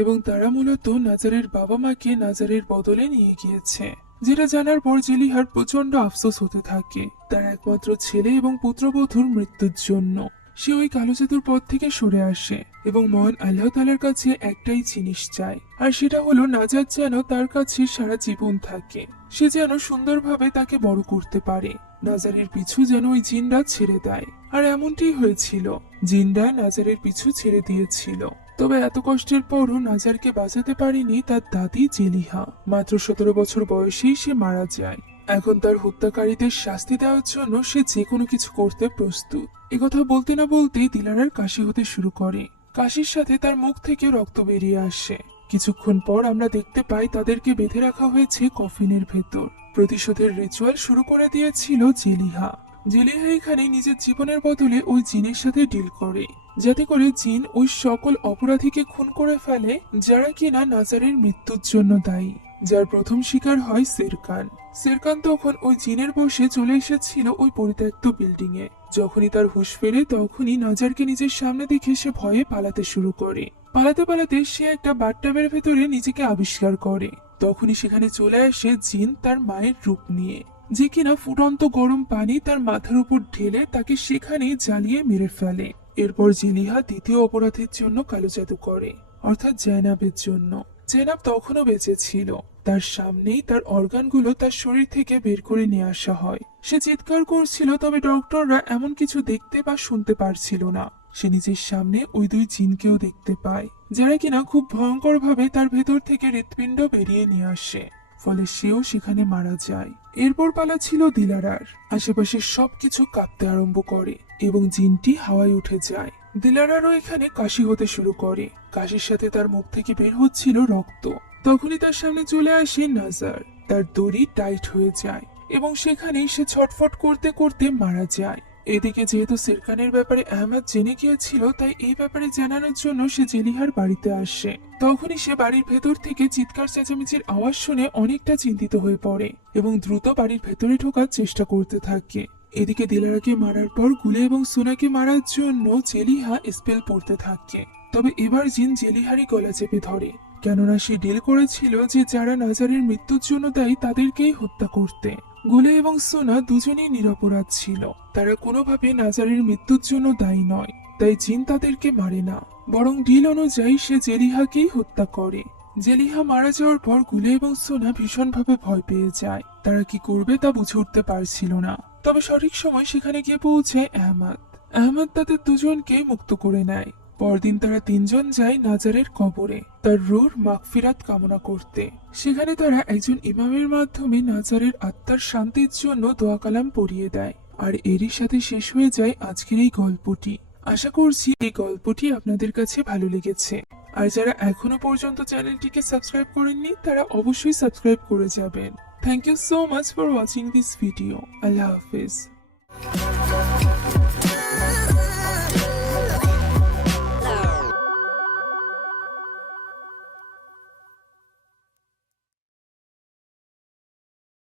এবং তারা মূলত নাজারের বাবা মাকে নাজারের বদলে নিয়ে গিয়েছে। যেটা জানার পর জেলিহার প্রচন্ড আফসোস হতে থাকে তার একমাত্র ছেলে এবং পুত্রবধূর মৃত্যুর জন্য। সে ওই কালো জাদুর পথ থেকে সরে আসে এবং মহান আল্লাহ তাআলার কাছে একটাই জিনিস চায়, আর সেটা হলো নাজাত যেন তার কাছে সারা জীবন থাকে। সে যেন সুন্দরভাবে তাকে বড় করতে পারে। নাজারের পিছু যেন ওই জিনরা ছেড়ে দেয়, আর এমনটি হয়েছিল। জিনরা নাজারের পিছু ছেড়ে দিয়েছিল। তবে এত কষ্টের পরও নাজারকে বাঁচাতে পারেনি তার দাদি জেলিহা। মাত্র 17 বছর বয়সেই সে মারা যায়। এখন তার হত্যাকারীদের শাস্তি দেওয়ার জন্য সে যে কোনো কিছু করতে প্রস্তুত। একথা বলতে না বলতেই দিলারার কাশি হতে শুরু করে। কাশির সাথে তার মুখ থেকে রক্ত বেরিয়ে আসে। কিছুক্ষণ পর আমরা দেখতে পাই তাদেরকে বেঁধে রাখা হয়েছে কফিনের ভেতর। প্রতিশোধের রিচুয়াল শুরু করে দিয়েছিল জেলিহা। জেলিহা এখানে নিজের জীবনের বদলে ওই জিনের সাথে ডিল করে, যাতে করে জিন ওই সকল অপরাধীকে খুন করে ফেলে যারা কিনা নাজারের মৃত্যুর জন্য দায়ী। যার প্রথম শিকার হয় সেরকান। সেরকান তখন ওই জিনের বসে চলে এসেছিল ওই পরিত্যক্ত বিল্ডিং এ। যখনই তার হুঁশ ফেরে তখনই নাজারকে নিজের সামনে দেখে সে ভয়ে পালাতে শুরু করে। পালাতে পালাতে সে একটা বাথটাবের ভেতরে নিজেকে আবিষ্কার করে। তখনই সেখানে চলে আসে জিন তার মায়ের রূপ নিয়ে, যে কিনা ফুটন্ত গরম পানি তার মাথার উপর ঢেলে তাকে সেখানেই জ্বালিয়ে মেরে ফেলে। এরপর জেলিহা দ্বিতীয় অপরাধের জন্য কালো জাদু করে, অর্থাৎ জেনাবের জন্য। জেনাব তখনও বেঁচে ছিল। তার সামনেই তার অর্গানগুলো তার শরীর থেকে বের করে নিয়ে আসা হয়। সে চিৎকার করছিল, তবে ডক্টররা এমন কিছু দেখতে বা শুনতে পারছিল না। সে নিজের সামনে ওই দুই জিনকেও দেখতে পায়, যারা কিনা খুব ভয়ঙ্কর ভাবে তার ভেতর থেকে হৃৎপিণ্ড বেরিয়ে নিয়ে আসে। ফলে সেও সেখানে মারা যায়। এরপর পালা ছিল দিলারার। আশেপাশে সবকিছু কাঁপতে আরম্ভ করে এবং জিনটি হাওয়ায় উঠে যায়। দিলারারও এখানে কাশি হতে শুরু করে। কাশির সাথে তার মুখ থেকে বের হচ্ছিল রক্ত। তখনই তার সামনে চলে আসে নাজার। তার দড়ি টাইট হয়ে যায় এবং সেখানেই সে ছটফট করতে করতে মারা যায়। এদিকে যেহেতু সিরকানের ব্যাপারে আহমেদ জেনে গিয়েছিল, তাই এই ব্যাপারে জানানোর জন্য সে জেলিহার বাড়িতে আসে। তখনই সে বাড়ির ভেতর থেকে চিৎকার চেঁচামেচির আওয়াজ শুনে অনেকটা চিন্তিত হয়ে পড়ে এবং দ্রুত বাড়ির ভেতরে ঢোকার চেষ্টা করতে থাকে। এদিকে দিলারাকে মারার পর গুলে এবং সোনাকে মারার জন্য জেলিহা স্পেল পড়তে থাকে। তবে এবার জিন জেলিহারই গলা চেপে ধরে, কেননা সে ডিল করেছিল যে যারা নাজারের মৃত্যুর জন্য দায়ী তাদেরকেই হত্যা করতে। গুলে এবং সোনা দুজনেই নিরপরাধ ছিল। তারা কোনোভাবে নাজারের মৃত্যুর জন্য দায়ী নয়, তাই জিন তাদেরকে মারে না, বরং ডিল অনুযায়ী সে জেলিহাকেই হত্যা করে। জেলিহা মারা যাওয়ার পর গুলে এবং সোনা ভীষণভাবে ভয় পেয়ে যায়। তারা কি করবে তা বুঝে উঠতে পারছিল না। তবে সঠিক সময় সেখানে গিয়ে পৌঁছায় আহমদ। আহমদ তাদের দুজনকে মুক্ত করে নেয়। পরদিন তারা তিনজন যায় নাজারের কবরে তার রূহর মাগফিরাত কামনা করতে। সেখানে তারা একজন ইমামের মাধ্যমে নাজারের আত্মার শান্তির জন্য দোয়া কালাম পড়িয়ে দেয়। আর এরই সাথে শেষ হয়ে যায় আজকের এই গল্পটি। আশা করছি এই গল্পটি আপনাদের কাছে ভালো লেগেছে। আর যারা এখনো পর্যন্ত চ্যানেলটিকে সাবস্ক্রাইব করেননি তারা অবশ্যই সাবস্ক্রাইব করে যাবেন। Thank you so much for watching this video. আল্লাহ হাফেজ।